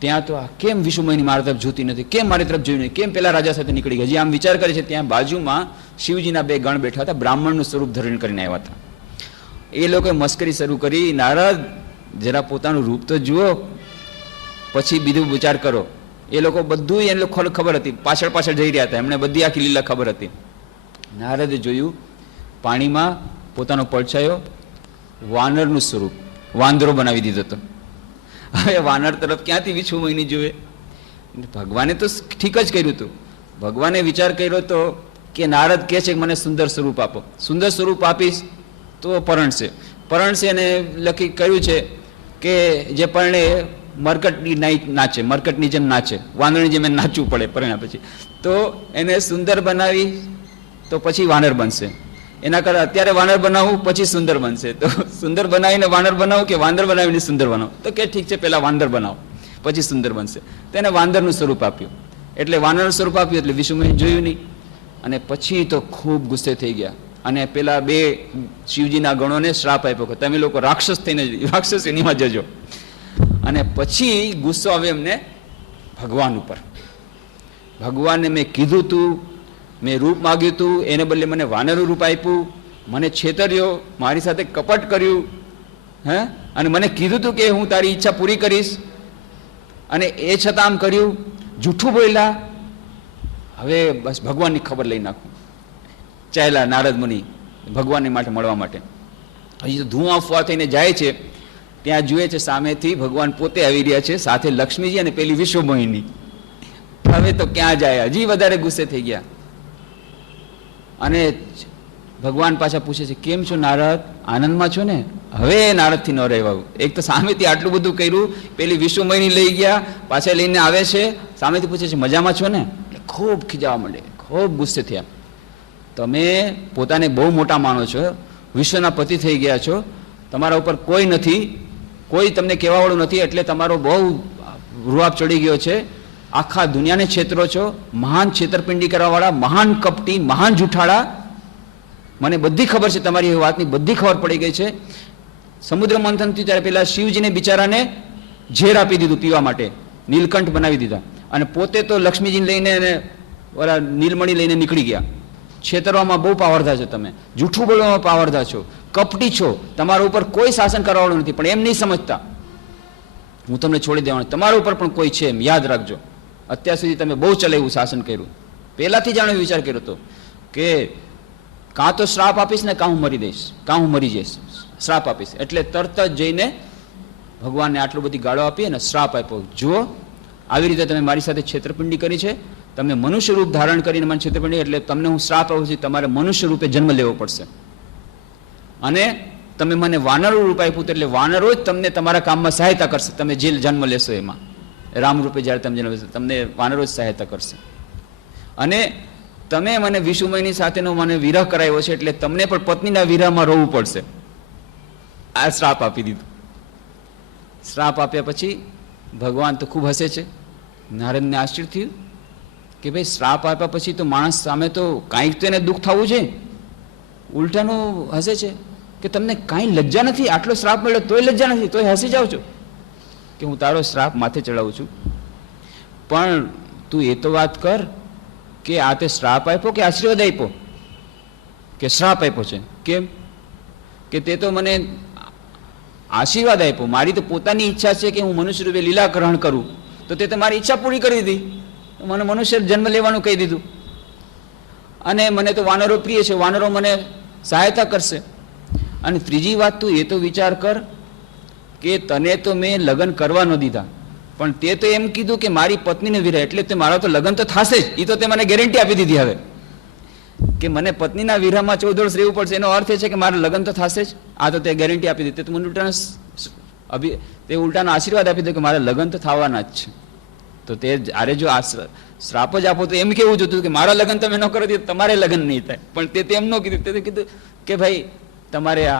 ત્યાં તો આ કેમ વિશ્વમયની મારા તરફ જોતી નથી, કેમ મારી તરફ જોયું નહીં, કેમ પેલા રાજા સાથે નીકળી ગઈ? હજી આમ વિચાર કરે છે. ત્યાં બાજુમાં શિવજીના બે ગણ બેઠા હતા, બ્રાહ્મણનું સ્વરૂપ ધારણ કરીને આવ્યા હતા. એ લોકોએ મસ્કરી શરૂ કરી, નારદ જરા પોતાનું રૂપ તો જુઓ, પછી બીજું વિચાર કરો. એ લોકો બધું એને ખબર હતી, પાછળ પાછળ જઈ રહ્યા હતા, એમને બધી આખી લીલા ખબર હતી. નારદે જોયું પાણીમાં પોતાનો પડછાયો, વાનરનું સ્વરૂપ, વાંદરો બનાવી દીધો હતો. હવે વાનર તરફ ક્યાંથી વિશ્વમયની જોવે? ભગવાને તો ઠીક જ કર્યું હતું. ભગવાને વિચાર કર્યો તો કે નારદ કહે છે કે મને સુંદર સ્વરૂપ આપો, સુંદર સ્વરૂપ આપીશ તો પરણશે. અને લખી કહ્યું છે કે જે પરણે મરકટની નાચે, મરકટની જેમ નાચે, વાનરની જેમ નાચવું પડે પરણ્યા પછી. તો એને સુંદર બનાવી તો પછી વાનર બનશે. એના કરતાં અત્યારે વાનર બનાવવું પછી સુંદર બનશે. તો સુંદર બનાવીને વાનર બનાવો કે વાંદર બનાવીને સુંદર બનાવો? તો કે ઠીક છે, પહેલાં વાંદર બનાવો પછી સુંદર બનશે. તો એને વાંદરનું સ્વરૂપ આપ્યું. એટલે વાનરનું સ્વરૂપ આપ્યું એટલે વિશ્વમય જોયું નહીં. અને પછી તો ખૂબ ગુસ્સે થઈ ગયા. અને પેલા બે શિવજીના ગણોને શ્રાપ આપ્યો કે તમે લોકો રાક્ષસ થઈને રાક્ષસીમાં જજો. અને પછી ગુસ્સો આવે એમને ભગવાન ઉપર. ભગવાનને મેં કીધું તું, મેં રૂપ માગ્યું તું, એને બદલે મને વાનરનું રૂપ આપ્યું, મને છેતર્યો, મારી સાથે કપટ કર્યું, હે, અને મને કીધું તું કે હું તારી ઈચ્છા પૂરી કરીશ, અને એ છતાં આમ કર્યું, જૂઠું બોલ્યા. હવે બસ ભગવાનની ખબર લઈ નાખું. ચાલ્યા નારદ મુનિ ભગવાનને માટે મળવા માટે. હજી તો ધુઆ અફવા થઈને જાય છે, ત્યાં જુએ છે સામેથી ભગવાન પોતે આવી રહ્યા છે, સાથે લક્ષ્મીજી અને પેલી વિશ્વમોહિની. હવે તો ક્યાં જાય, હજી વધારે ગુસ્સે થઈ ગયા. અને ભગવાન પાછા પૂછે છે, કેમ છો નારદ, આનંદમાં છો ને? હવે નારદથી ન રહેવાયું. એક તો સામેથી આટલું બધું કર્યું, પેલી વિશ્વમોહિની લઈ ગયા, પાછા લઈને આવે છે, સામેથી પૂછે છે મજામાં છો ને? એટલે ખૂબ ખીજાવા માંડે, ખૂબ ગુસ્સે થયા. તમે પોતાને બહુ મોટા માનો છો, વિશ્વના પતિ થઈ ગયા છો, તમારા ઉપર કોઈ નથી, કોઈ તમને કહેવાવાળું નથી, એટલે તમારો બહુ રૂઆબ ચડી ગયો છે, આખા દુનિયાને છેતરો છો, મહાન છેતરપિંડી કરવાવાળા, મહાન કપટી, મહાન જૂઠાળા. મને બધી ખબર છે, તમારી એ વાતની બધી ખબર પડી ગઈ છે. સમુદ્ર મંથન થયું ત્યારે પેલા શિવજીને બિચારાને ઝેર આપી દીધું પીવા માટે, નીલકંઠ બનાવી દીધા, અને પોતે તો લક્ષ્મીજીને લઈને અને ઓલા નીલમણી લઈને નીકળી ગયા. છેતરવામાં બહુ પાવરધા છો તમે, જૂઠું બોલવામાં પાવરધા છો, કપટી છો, તમારા ઉપર કોઈ શાસન કરવાવાળું નથી. પણ એમ નહીં સમજતા, હું તમને છોડી દેવાનું, તમારા ઉપર પણ કોઈ છે, એમ યાદ રાખજો. અત્યાર સુધી તમે બહુ ચલાવ્યું, શાસન કર્યું. પહેલાથી જાણો વિચાર કર્યો હતો કે કાં તો શ્રાપ આપીશ ને કાં હું મરી દઈશ, કાં હું મરી જઈશ, શ્રાપ આપીશ. એટલે તરત જ જઈને ભગવાનને આટલું બધી ગાળો આપી અને શ્રાપ આપ્યો. જુઓ, આવી રીતે તમે મારી સાથે છેતરપિંડી કરી છે, તમે મનુષ્ય રૂપ ધારણ કરીને મને છેતરપિંડી, એટલે તમને હું શ્રાપ આપું છું, તમારે મનુષ્ય રૂપે જન્મ લેવો પડશે. અને તમે મને વાનરો રૂપ આપ્યું, એટલે વાનરો જ તમને તમારા કામમાં સહાયતા કરશે. તમે જે જન્મ લેશો એમાં રામ રૂપે જ્યારે તમે જન્મ લેશો, તમને વાનરો જ સહાયતા કરશે. અને તમે મને વિષુમયની સાથેનો મને વિરહ કરાવ્યો છે, એટલે તમને પણ પત્નીના વિરહમાં રહેવું પડશે. આ શ્રાપ આપી દીધું. શ્રાપ આપ્યા પછી ભગવાન તો ખૂબ હસે છે. નારદને આશ્ચર્ય થયું કે ભાઈ શ્રાપ આપ્યા પછી તો માણસ સામે તો કાંઈક તો એને દુઃખ થવું છે, ઉલટાનું હસે છે કે તમને કાંઈ લજ્જા નથી, આટલો શ્રાપ મળ્યો તોય લજ્જા નથી, તોય હસી જાઉં છું કે હું તારો શ્રાપ માથે ચડાવું છું. પણ તું એ તો વાત કર કે આ તે શ્રાપ આપ્યો કે આશીર્વાદ આપ્યો? કે શ્રાપ આપ્યો છે. કેમ? કે તે તો મને આશીર્વાદ આપ્યો, મારી તો પોતાની ઈચ્છા છે કે હું મનુષ્ય રૂપે લીલા ગ્રહણ કરું, તો તે તો મારી ઈચ્છા પૂરી કરી દીધી, મને મનુષ્ય જન્મ લેવાનું કહી દીધું. અને મને તો વાનરો પ્રિય છે, વાનરો મને સહાયતા કરશે. અને ત્રીજી વાત, તું એ તો વિચાર કર કે તને તો મેં લગ્ન કરવા ન દીધા, પણ તે તો એમ કીધું કે મારી પત્નીને વિરહ, એટલે તે મારા તો લગ્ન તો થશે જ. એ તો તે મને ગેરંટી આપી દીધી હવે કે મને પત્નીના વિરહમાં 14 વર્ષ રહેવું પડશે. એનો અર્થ એ છે કે મારા લગ્ન તો થશે જ. આ તો તે ગેરંટી આપી દીધી. તે મને ઉલટાનો આશીર્વાદ આપી દીધો કે મારા લગ્ન તો થવાના જ છે. તો તે અરે જો આ શ્રાપ જ આપો તો એમ કેવું જોતું કે મારા લગ્ન તમે ન કરો તો તમારે લગ્ન નહીં થાય. પણ તે એમ ન કીધું, તે કીધું કે ભાઈ તમારે આ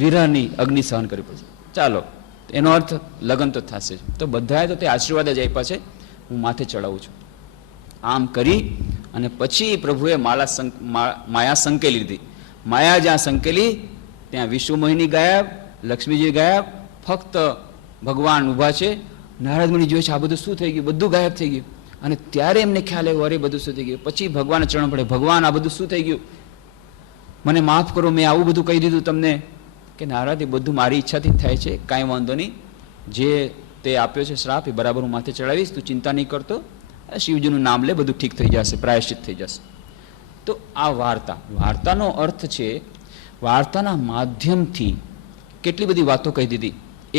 વિરહની અગ્નિ સહન કરવી પડશે. ચાલો, એનો અર્થ લગ્ન તો થશે જ. તો બધાએ તો તે આશીર્વાદ જ આપ્યા છે, હું માથે ચડાવું છું. આમ કરી અને પછી પ્રભુએ માયા સંકેલી લીધી. માયા જ્યાં સંકેલી ત્યાં વિશ્વમોહિની ગાયબ, લક્ષ્મીજી ગાયબ, ફક્ત ભગવાન ઊભા છે. નારદ મુનિ જોઈ છે આ બધું શું થઈ ગયું, બધું ગાયબ થઈ ગયું. અને ત્યારે એમને ખ્યાલ આવ્યો, અરે બધું શું થઈ ગયું. પછી ભગવાનને ચરણ પડે, ભગવાન આ બધું શું થઈ ગયું, મને માફ કરો, મેં આવું બધું કહી દીધું તમને. કે નારદ, એ બધું મારી ઈચ્છાથી જ થાય છે, કાંઈ વાંધો નહીં, જે તે આપ્યો છે શ્રાપ એ બરાબર હું માથે ચડાવીશ, તું ચિંતા નહીં કરતો, શિવજીનું નામ લે, બધું ઠીક થઈ જશે, પ્રાયશ્ચિત થઈ જશે. તો આ વાર્તાનો અર્થ છે, વાર્તાના માધ્યમથી કેટલી બધી વાતો કહી દીધી.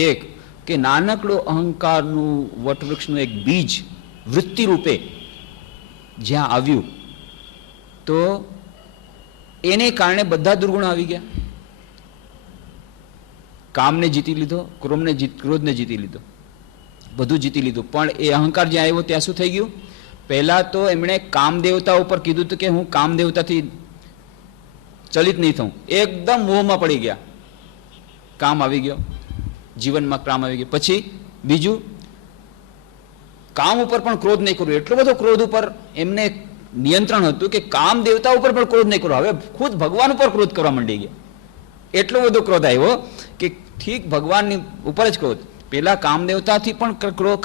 એક કે નાનકડો અહંકારનું વટવૃક્ષનું એક બીજ વૃત્તિ રૂપે જ્યાં આવ્યું, તો એને કારણે બધા દુર્ગુણો આવી ગયા. કામને જીતી લીધો, ક્રોધને જીતી લીધો, બધું જીતી લીધું. પણ એ અહંકાર જ્યાં આવ્યો ત્યાં શું થઈ ગયું? પહેલા તો એમણે કામ દેવતા ઉપર કીધું હતું કે હું કામ દેવતાથી ચલિત નહીં થઉં, એકદમ મોહમાં પડી ગયા. કામ આવી ગયો, જીવનમાં કામ આવી ગયો. પછી બીજું, કામ ઉપર પણ ક્રોધ નહીં કરવું. એટલો બધો ક્રોધ ઉપર એમને નિયંત્રણ હતું કે કામ દેવતા ઉપર પણ ક્રોધ નહીં કરો. હવે ખુદ ભગવાન ઉપર ક્રોધ કરવા માંડી ગયા. એટલો બધો ક્રોધ આવ્યો કે ઠીક ભગવાનની ઉપર જ ક્રોધ. પેલા કામ દેવતાથી પણ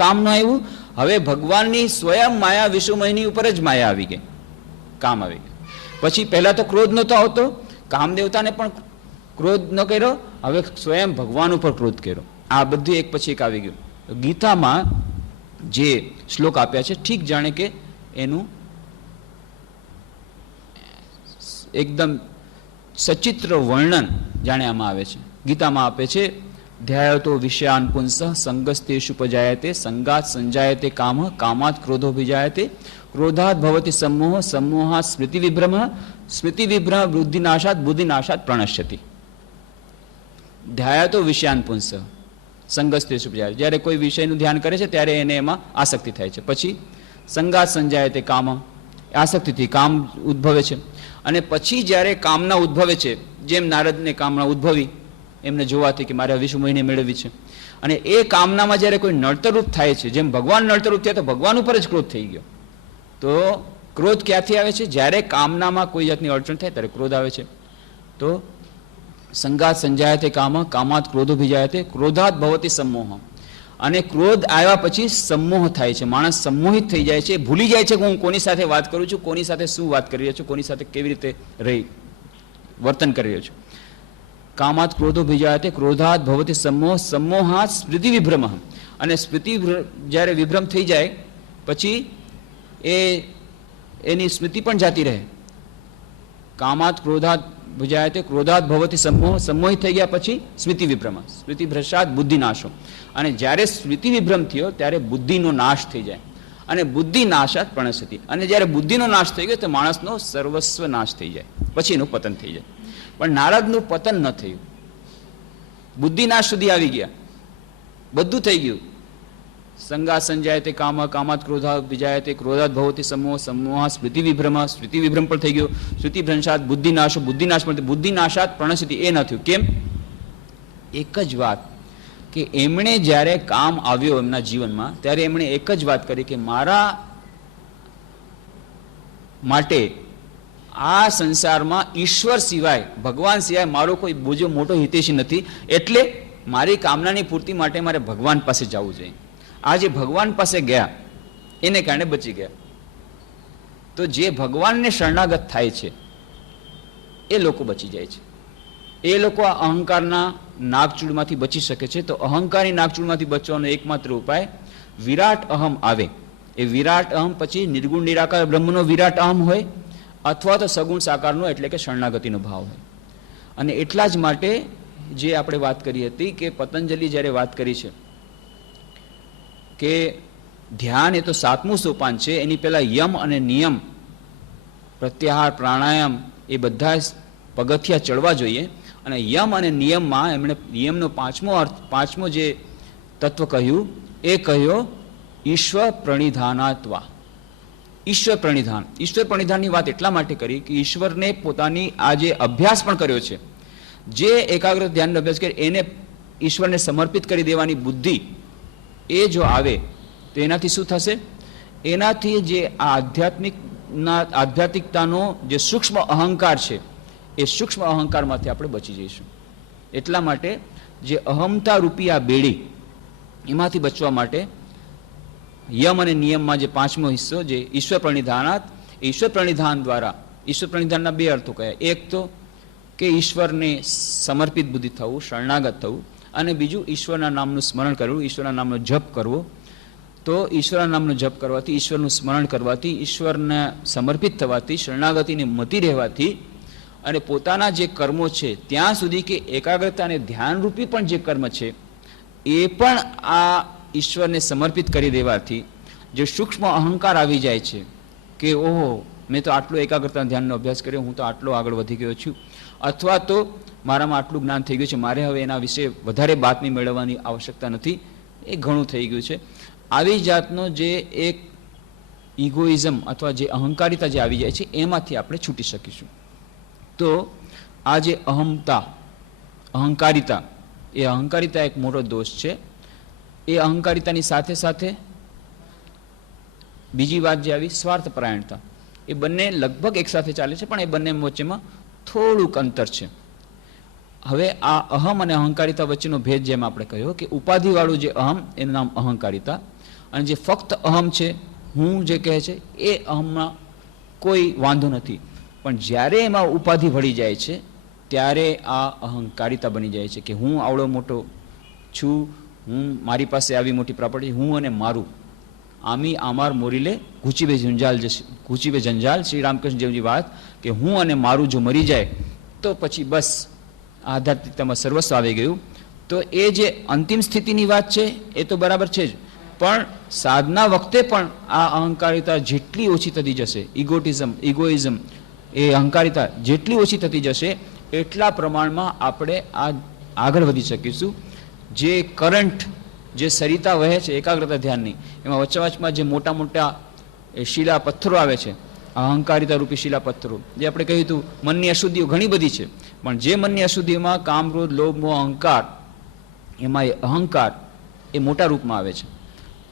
કામ ન આવ્યું, હવે ભગવાનની સ્વયં માયા વિશુમયની ઉપર જ માયા આવી ગઈ, કામ આવી ગયું. પછી પહેલા તો ક્રોધ નહોતો આવતો, કામ દેવતાને પણ ક્રોધ ન કર્યો, હવે સ્વયં ભગવાન ઉપર ક્રોધ કર્યો. આ બધું એક પછી એક આવી ગયું. ગીતામાં જે શ્લોક આપ્યા છે ઠીક જાણે કે એનું એકદમ સચિત્ર વર્ણન જાણે આમાં આવે છે. ગીતામાં આપે છે, ધ્યાયતો વિષયાન પુંસ સંગસ્તેષુ પજાયતે સંગાત સંજાયતે કામ કામાત ક્રોધો વિજાયતે ક્રોધાત ભવતિ સમોહ સમોહાત સ્મૃતિ વિભ્રમ સ્મૃતિ વિભ્રમ બુદ્ધિનાશાત બુદ્ધિનાશાત પ્રણશ્યતિ. ધ્યાયતો વિષયાન પુંસ સંગસ્તેષુ પજાયતે, જ્યારે કોઈ વિષયનું ધ્યાન કરે છે ત્યારે એને એમાં આસક્તિ થાય છે. પછી સંગાત સંજાયતે કામ, આસક્તિથી કામ ઉદ્ભવે છે. અને પછી જ્યારે કામના ઉદ્ભવે છે, જેમ નારદને કામના ઉદ્ભવી એમને જોવાથી કે મારે વિશુમયને મેળવવી છે, અને એ કામનામાં જ્યારે કોઈ નડતરરૂપ થાય છે, જેમ ભગવાન નડતરરૂપ થયા તો ભગવાન ઉપર જ ક્રોધ થઈ ગયો. તો ક્રોધ ક્યાંથી આવે છે? જ્યારે કામનામાં કોઈ જાતની અડચણ થાય ત્યારે ક્રોધ આવે છે. તો સંગાત સંજાયતે કામ કામાત ક્રોધો ભીજાયતે ક્રોધાત ભવતી સમોહ. અને ક્રોધ આવ્યા પછી સમોહ થાય છે, માણસ સંમોહિત થઈ જાય છે, ભૂલી જાય છે કે હું કોની સાથે વાત કરું છું, કોની સાથે શું વાત કરી રહ્યો છું, કોની સાથે કેવી રીતે રહી વર્તન કરી રહ્યો છું. કામાત ક્રોધો ભીજાયતે ક્રોધાત ભવતી સમોહ સમોહાત સ્મૃતિ વિભ્રમ. અને સ્મૃતિ જ્યારે વિભ્રમ થઈ જાય પછી એની સ્મૃતિ પણ જાતી રહે. કામાત ક્રોધાત ભીજાયતે ક્રોધાત ભવતી સમોહ, સંમોહિત થઈ ગયા પછી સ્મૃતિ વિભ્રમ સ્મૃતિ ભ્રષ્ટાત બુદ્ધિનાશો. અને જ્યારે સ્મૃતિ વિભ્રમ થયો ત્યારે બુદ્ધિનો નાશ થઈ જાય, અને બુદ્ધિ નાશાત પ્રણશ્યતિ. અને જ્યારે બુદ્ધિનો નાશ થઈ ગયો તો માણસનો સર્વસ્વ નાશ થઈ જાય, પછી એનું પતન થઈ જાય. પણ નારદનું પતન ન થયું, બુદ્ધિનાશ સુધી આવી ગયા, બધું થઈ ગયું. સંગાત સંજાયતે કામ કામાત ક્રોધાત વિજાયતે ક્રોધાત ભવતી સમોહ સમોહ સ્મૃતિ વિભ્રમ સ્મૃતિ વિભ્રમ પણ થઈ ગયું. સ્મૃતિ ભ્રંશાત બુદ્ધિનાશો બુદ્ધિનાશ પણ બુદ્ધિનાશાત પ્રણશ્યતિ. એ ન થયું. કેમ? એક જ વાત કે એમણે જ્યારે કામ આવ્યો એમના જીવનમાં ત્યારે એમણે એક જ વાત કરી કે મારા માટે આ સંસારમાં ઈશ્વર સિવાય, ભગવાન સિવાય મારો કોઈ બીજો મોટો હિતેશી નથી, એટલે મારી કામનાની પૂર્તિ માટે મારે ભગવાન પાસે જવું જોઈએ. આ જે ભગવાન પાસે ગયા એને કારણે બચી ગયા. તો જે ભગવાનને શરણાગત થાય છે એ લોકો બચી જાય છે. એ લોકો આ અહંકારના નાગચૂડમાંથી બચી શકે છે. તો અહંકારની નાગચૂડમાંથી બચવાનો એકમાત્ર ઉપાય વિરાટ અહમ આવે. એ વિરાટ અહમ પછી નિર્ગુણ નિરાકાર બ્રહ્મનો વિરાટ અહમ હોય, અથવા તો સગુણ સાકારનો એટલે કે શરણાગતિનો ભાવ હોય. અને એટલા જ માટે જે આપણે વાત કરી હતી કે પતંજલિ જ્યારે વાત કરી છે કે ધ્યાન એ તો 7મું સોપાન છે, એની પહેલા યમ અને નિયમ, પ્રત્યાહાર, પ્રાણાયામ એ બધા પગથિયા ચડવા જોઈએ. અને યમ અને નિયમમાં એમણે નિયમનો પાંચમો જે તત્વ કહ્યું એ કહ્યો ઈશ્વર પ્રણિધાનાત્વા. ઈશ્વર પ્રણિધાન. ઈશ્વર પ્રણિધાનની વાત એટલા માટે કરી કે ઈશ્વરને પોતાની આ જે અભ્યાસ પણ કર્યો છે, જે એકાગ્ર ધ્યાનનો અભ્યાસ કરે એને ઈશ્વરને સમર્પિત કરી દેવાની બુદ્ધિ એ જો આવે તો એનાથી શું થશે? એનાથી જે આ આધ્યાત્મિકતાનો જે સૂક્ષ્મ અહંકાર છે એ સૂક્ષ્મ અહંકારમાંથી આપણે બચી જઈશું. એટલા માટે જે અહમતા રૂપી આ બેડી એમાંથી બચવા માટે યમ અને નિયમમાં જે 5મો હિસ્સો જે ઈશ્વર પ્રણિધાનાત, ઈશ્વર પ્રણિધાન દ્વારા, ઈશ્વર પ્રણિધાનના 2 અર્થો કયા. એક તો કે ઈશ્વરને સમર્પિત બુદ્ધિ થવું, શરણાગત થવું, અને બીજું ઈશ્વરના નામનું સ્મરણ કરવું, ઈશ્વરના નામનો જપ કરવો. તો ઈશ્વરના નામનો જપ કરવાથી, ઈશ્વરનું સ્મરણ કરવાથી, ઈશ્વરને સમર્પિત થવાથી, શરણાગતિને મતી રહેવાથી, અને પોતાના જે કર્મો છે ત્યાં સુધી કે એકાગ્રતા અને ધ્યાનરૂપી પણ જે કર્મ છે એ પણ આ ઈશ્વરને સમર્પિત કરી દેવાથી જે સૂક્ષ્મ અહંકાર આવી જાય છે કે ઓહો, મેં તો આટલો એકાગ્રતા ધ્યાનનો અભ્યાસ કર્યો, હું તો આટલો આગળ વધી ગયો છું, અથવા તો મારામાં આટલું જ્ઞાન થઈ ગયું છે, મારે હવે એના વિશે વધારે બાતમી મેળવવાની આવશ્યકતા નથી, એ ઘણું થઈ ગયું છે. આવી જાતનો જે એક ઇગોઇઝમ અથવા જે અહંકારિતા જે આવી જાય છે એમાંથી આપણે છૂટી શકીશું. તો આ જે અહંકારિતા એક મોટો દોષ છે. એ અહંકારિતાની સાથે સાથે બીજી વાત જે આવી સ્વાર્થપરાયણતા. એ બંને લગભગ એક સાથે ચાલે છે, પણ એ બંને વચ્ચેમાં થોડુંક અંતર છે. હવે આ અહમ અને અહંકારિતા વચ્ચેનો ભેદ જેમ આપણે કહ્યો કે ઉપાધિવાળું જે અહમ એનું નામ અહંકારિતા, અને જે ફક્ત અહમ છે, હું જે કહે છે, એ અહમમાં કોઈ વાંધો નથી. પણ જ્યારે એમાં ઉપાધિ વળી જાય છે ત્યારે આ અહંકારિતા બની જાય છે કે હું આવડો મોટો છું, હું મારી પાસે આવી મોટી પ્રોપર્ટી, હું અને મારું, આમી આમાર મોરીલે ઘૂચીબે જંજાલ શ્રી રામકૃષ્ણ દેવજી વાત કે હું અને મારું જો મરી જાય તો પછી બસ આધ્યાત્મિકતામાં સર્વસ્વ આવી ગયું. તો એ જે અંતિમ સ્થિતિની વાત છે એ તો બરાબર છે જ, પણ સાધના વખતે પણ આ અહંકારિતા જેટલી ઓછી થતી જશે, ઇગોઇઝમ એ અહંકારિતા જેટલી ઓછી થતી જશે એટલા પ્રમાણમાં આપણે આ આગળ વધી શકીશું. જે કરંટ, જે સરિતા વહે છે એકાગ્રતા ધ્યાનની, એમાં વચ્ચે જે મોટા મોટા શિલા પથ્થરો આવે છે, અહંકારિતા રૂપી શિલા પથ્થરો, જે આપણે કહ્યું હતું મનની અશુદ્ધિઓ ઘણી બધી છે, પણ જે મનની અશુદ્ધિઓમાં કામ, ક્રોધ, લોભ, મોહ, અહંકાર, એમાં એ અહંકાર એ મોટા રૂપમાં આવે છે.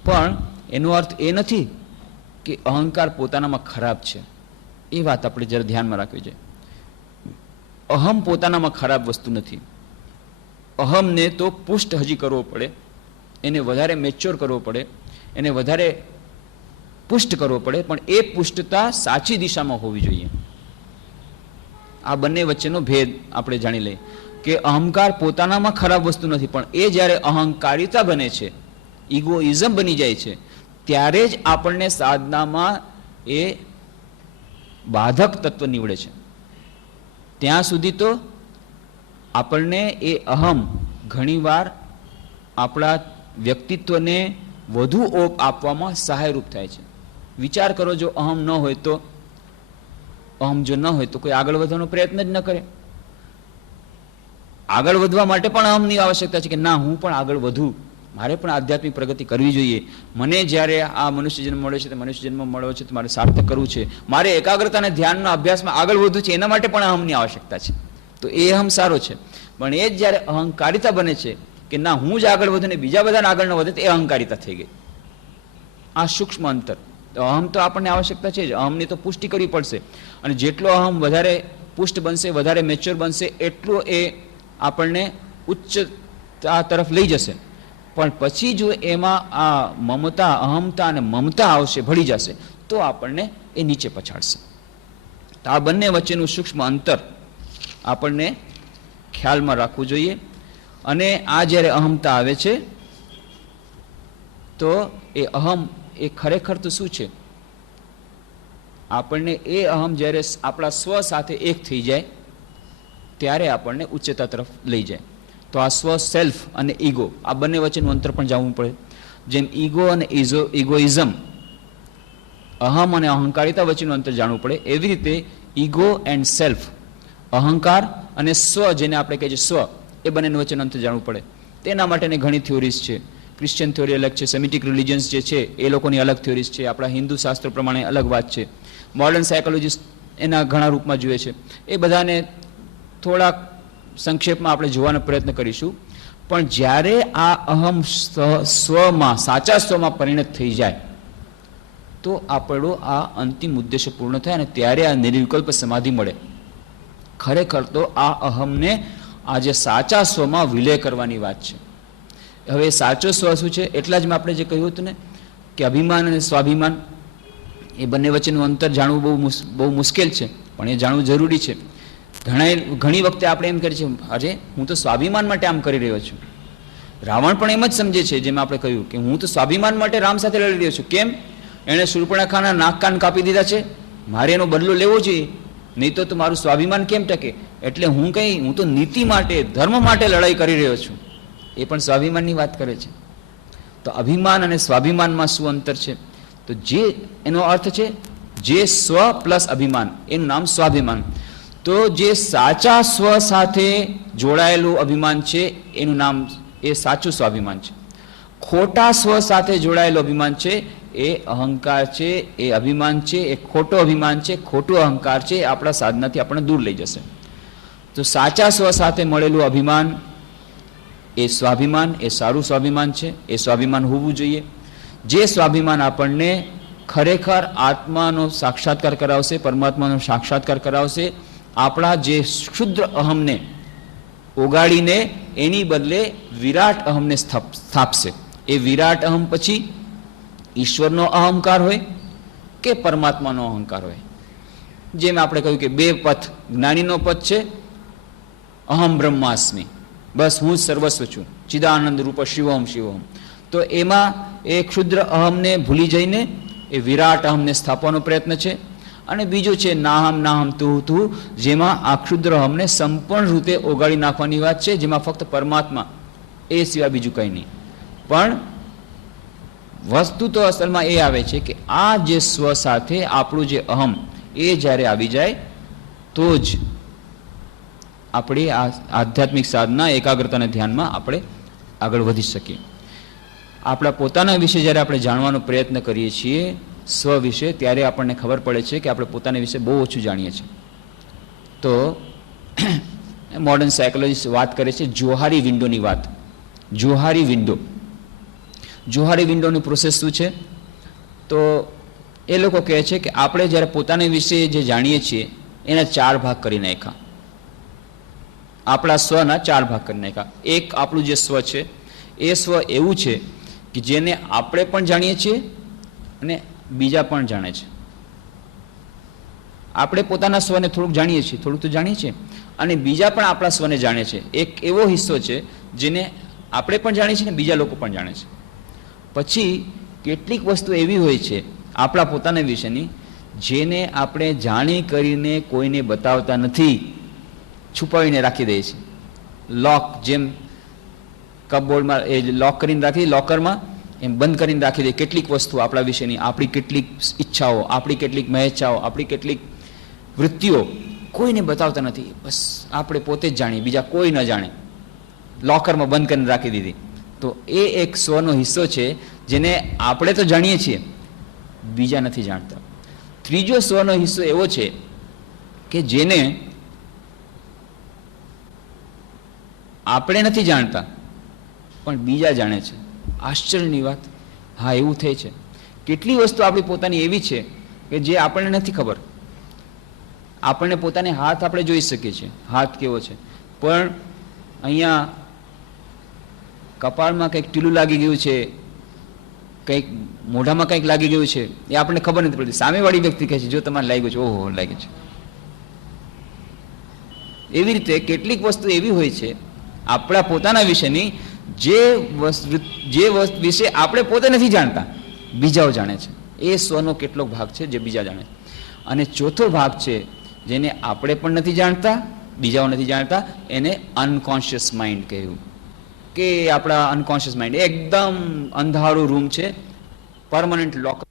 પણ એનો અર્થ એ નથી કે અહંકાર પોતાનામાં ખરાબ છે. એ વાત આપણે જરા ધ્યાનમાં રાખવી જોઈએ. અહમ પોતાનામાં ખરાબ વસ્તુ નથી. અહમને તો પુષ્ટ હજી કરવો પડે, એને વધારે મેચ્યોર કરવો પડે, એને વધારે પુષ્ટ કરવો પડે, પણ એ પુષ્ટતા સાચી દિશામાં હોવી જોઈએ. આ બંને વચ્ચેનો ભેદ આપણે જાણી લઈએ કે અહંકાર પોતાનામાં ખરાબ વસ્તુ નથી, પણ એ જ્યારે અહંકારિતા બને છે, ઇગોઇઝમ બની જાય છે, ત્યારે જ આપણને સાધનામાં એ બાધક તત્વ નીવડે છે. ત્યાં સુધી તો આપણને એ અહમ ઘણીવાર આપણા વ્યક્તિત્વને વધુ ઓપ આપવામાં સહાયરૂપ થાય છે. વિચાર કરો, જો અહમ ન હોય તો, અહમ જો ન હોય તો કોઈ આગળ વધવાનો પ્રયત્ન જ ન કરે. આગળ વધવા માટે પણ અહમની આવશ્યકતા છે કે ના, હું પણ આગળ વધું, મારે પણ આધ્યાત્મિક પ્રગતિ કરવી જોઈએ, મને જ્યારે આ મનુષ્ય જન્મ મળ્યો છે, મનુષ્ય જન્મ મળ્યો છે તો મારે સાર્થક કરવું છે, મારે એકાગ્રતા અને ધ્યાનના અભ્યાસમાં આગળ વધવું છે, એના માટે પણ અહમની આવશ્યકતા છે. તો એ અહમ સારો છે, પણ એ જ જ્યારે અહંકારિતા બને છે કે ના, હું જ આગળ વધુ ને બીજા બધાને આગળ ન વધે, તો એ અહંકારિતા થઈ ગઈ. આ સૂક્ષ્મ અંતર. તો અહમ તો આપણને આવશ્યકતા છે જ, અહમની તો પુષ્ટિ કરવી પડશે, અને જેટલો અહમ વધારે પુષ્ટ બનશે, વધારે મેચ્યોર બનશે, એટલો એ આપણને ઉચ્ચતા તરફ લઈ જશે. પણ પછી જો એમાં આ મમતા, અહમતા અને મમતા આવશે, ભળી જશે, તો આપણને એ નીચે પછાડશે. તો આ બંને વચ્ચેનું સૂક્ષ્મ અંતર આપણને ખ્યાલમાં રાખવું જોઈએ. અને આ જ્યારે અહમતા આવે છે તો એ અહમ એ ખરેખર તો શું છે? આપણને એ અહમ જ્યારે આપણા સ્વ સાથે એક થઈ જાય ત્યારે આપણને ઉચ્ચતા તરફ લઈ જાય. તો આ સ્વ, સેલ્ફ અને ઈગો, આ બંને વચ્ચેનું અંતર પણ જાણવું પડે. જેમ ઈગો અને ઇગોઇઝમ, અહમ અને અહંકારિતા વચ્ચેનું અંતર જાણવું પડે, એવી રીતે ઈગો એન્ડ સેલ્ફ, અહંકાર અને સ્વ, જેને આપણે કહીએ છીએ સ્વ, એ બંનેનું વચ્ચેનું અંતર જાણવું પડે. તેના માટેની ઘણી થિયોરીઝ છે. ક્રિશ્ચિયન થિયોરી અલગ છે, સેમિટિક રિલિજન્સ જે છે એ લોકોની અલગ થિયોરીઝ છે, આપણા હિન્દુ શાસ્ત્ર પ્રમાણે અલગ વાત છે, મોડર્ન સાયકોલોજીસ્ટ એના ઘણા રૂપમાં જુએ છે. એ બધાને થોડાક સંક્ષેપમાં આપણે જોવાનો પ્રયત્ન કરીશું. પણ જ્યારે આ અહમ સ્વમાં, સાચા સ્વમાં પરિણત થઈ જાય તો આપણો આ અંતિમ ઉદ્દેશ્ય પૂર્ણ થાય, અને ત્યારે આ નિર્વિકલ્પ સમાધિ મળે. ખરેખર તો આ અહમને આજે સાચા સ્વમાં વિલય કરવાની વાત છે. હવે સાચો સ્વ શું છે? એટલા જ મેં આપણે જે કહ્યું હતું ને કે અભિમાન અને સ્વાભિમાન, એ બંને વચ્ચેનું અંતર જાણવું બહુ મુશ્કેલ છે, પણ એ જાણવું જરૂરી છે. ઘણી વખતે આપણે એમ કરીએ છીએ, અરે હું તો સ્વાભિમાન માટે આમ કરી રહ્યો છું. રાવણ પણ એમ જ સમજે છે, જેમ આપણે કહ્યું કે હું તો સ્વાભિમાન માટે રામ સાથે લડી રહ્યો છું. કેમ? એણે શૂર્પણખાના નાક કાન કાપી દીધા છે, મારે એનો બદલો લેવો જોઈએ, નહીં તો મારું સ્વાભિમાન કેમ ટકે? એટલે હું તો નીતિ માટે, ધર્મ માટે લડાઈ કરી રહ્યો છું. એ પણ સ્વાભિમાનની વાત કરે છે. તો અભિમાન અને સ્વાભિમાનમાં શું અંતર છે? તો જે એનો અર્થ છે, જે સ્વ પ્લસ અભિમાન, એનું નામ સ્વાભિમાન. તો જે સાચા સ્વ સાથે જોડાયેલું અભિમાન છે એનું નામ એ સાચું સ્વાભિમાન છે. ખોટા સ્વ સાથે જોડાયેલું અભિમાન છે એ અહંકાર છે, એ અભિમાન છે, એ ખોટો અભિમાન છે, ખોટું અહંકાર છે, આપણા સાધનાથી આપણને દૂર લઈ જશે. તો સાચા સ્વ સાથે મળેલું અભિમાન એ સ્વાભિમાન, એ સારું સ્વાભિમાન છે, એ સ્વાભિમાન હોવું જોઈએ. જે સ્વાભિમાન આપણને ખરેખર આત્માનો સાક્ષાત્કાર કરાવશે, પરમાત્માનો સાક્ષાત્કાર કરાવશે. આપણા જે ક્ષુદ્ર અહમને ઓગાળીને એની બદલે વિરાટ અહમને સ્થાપશે. એ વિરાટ અહમ પછી ઈશ્વરનો અહંકાર હોય કે પરમાત્માનો અહંકાર હોય. જેમ આપણે કહ્યું કે બે પથ, જ્ઞાનીનો પથ છે અહમ બ્રહ્માસ્મિ, બસ હું જ સર્વસ્વ છું, ચિદાનંદ રૂપ શિવોહમ શિવોહમ. તો એમાં એ ક્ષુદ્ર અહમને ભૂલી જઈને એ વિરાટ અહમને સ્થાપવાનો પ્રયત્ન છે. અને બીજું છે નાહમ નાહમ તું તું, જેમાં આ ક્ષુદ્ર અહમને સંપૂર્ણ રીતે ઓગાળી નાખવાની વાત છે, જેમાં ફક્ત પરમાત્મા એ સિવાય બીજું કંઈ નહીં. પણ વસ્તુ તો અસલમાં એ આવે છે કે આ જે સ્વ સાથે આપણું જે અહમ એ જ્યારે આવી જાય તો જ આપણી આ આધ્યાત્મિક સાધના, એકાગ્રતા અને ધ્યાનમાં આપણે આગળ વધી શકીએ. આપણા પોતાના વિશે જ્યારે આપણે જાણવાનો પ્રયત્ન કરીએ છીએ સ્વ વિશે, ત્યારે આપણને ખબર પડે છે કે આપણે પોતાના વિશે બહુ ઓછું જાણીએ છીએ. તો મોડર્ન સાયકોલોજીસ્ટ વાત કરે છે જોહારી વિન્ડોની વાત. જોહારી વિન્ડો, જોહારી વિન્ડોની પ્રોસેસ શું છે? તો એ લોકો કહે છે કે આપણે જ્યારે પોતાના વિશે જે જાણીએ છીએ એના 4 ભાગ કરી નાખ્યા. આપણા સ્વના 4 ભાગ કરી નાખ્યા. એક આપણું જે સ્વ છે એ સ્વ એવું છે કે જેને આપણે પણ જાણીએ છીએ અને બીજા પણ જાણે છે. આપણે પોતાના સ્વને થોડુંક જાણીએ છીએ, થોડુંક તો જાણીએ છીએ, અને બીજા પણ આપણા સ્વને જાણે છે. એક એવો હિસ્સો છે જેને આપણે પણ જાણીએ છીએ ને બીજા લોકો પણ જાણે છે. પછી કેટલીક વસ્તુ એવી હોય છે આપણા પોતાના વિશેની જેને આપણે જાણી કરીને કોઈને બતાવતા નથી, છુપાવીને રાખી દઈએ છીએ. લોક, જેમ કપબોર્ડમાં એ લોક કરીને રાખી, લોકરમાં એમ બંધ કરીને રાખી દઈએ કેટલીક વસ્તુ આપણા વિશેની, આપણી કેટલીક ઈચ્છાઓ, આપણી કેટલીક મહેચ્છાઓ, આપણી કેટલીક વૃત્તિઓ કોઈને બતાવતા નથી. બસ આપણે પોતે જ જાણીએ, બીજા કોઈ ન જાણે. લોકરમાં બંધ કરીને રાખી દીધી. તો એ એક સ્વનો હિસ્સો છે જેને આપણે તો જાણીએ છીએ, બીજા નથી જાણતા. ત્રીજો સ્વનો હિસ્સો એવો છે કે જેને આપણે નથી જાણતા પણ બીજા જાણે છે. આશ્ચર્યની વાત. હા, એવું થાય છે. કેટલી વસ્તુ આપણી પોતાની એવી છે કે જે આપણને નથી ખબર. આપણને પોતાને હાથ આપણે જોઈ શકીએ છીએ, હાથ કેવો છે, પણ અહીંયા કપાળમાં કંઈક ટીલું લાગી ગયું છે, કંઈક મોઢામાં કંઈક લાગી ગયું છે, એ આપણને ખબર નથી પડતી. સામેવાળી વ્યક્તિ કહે છે જો તમારે લાગ્યું છે, ઓહો લાગે છે. એવી રીતે કેટલીક વસ્તુ એવી હોય છે આપણા પોતાના વિશેની જે વિશે આપણે પોતે નથી જાણતા, બીજાઓ જાણે છે. એ સ્વનો કેટલોક ભાગ છે જે બીજા જાણે. અને ચોથો ભાગ છે જેને આપણે પણ નથી જાણતા, બીજાઓ નથી જાણતા, એને અનકોન્શિયસ માઇન્ડ કહેવું. કે આપણા અનકોન્શિયસ માઇન્ડ એકદમ અંધારું રૂમ છે, પરમનન્ટ લોક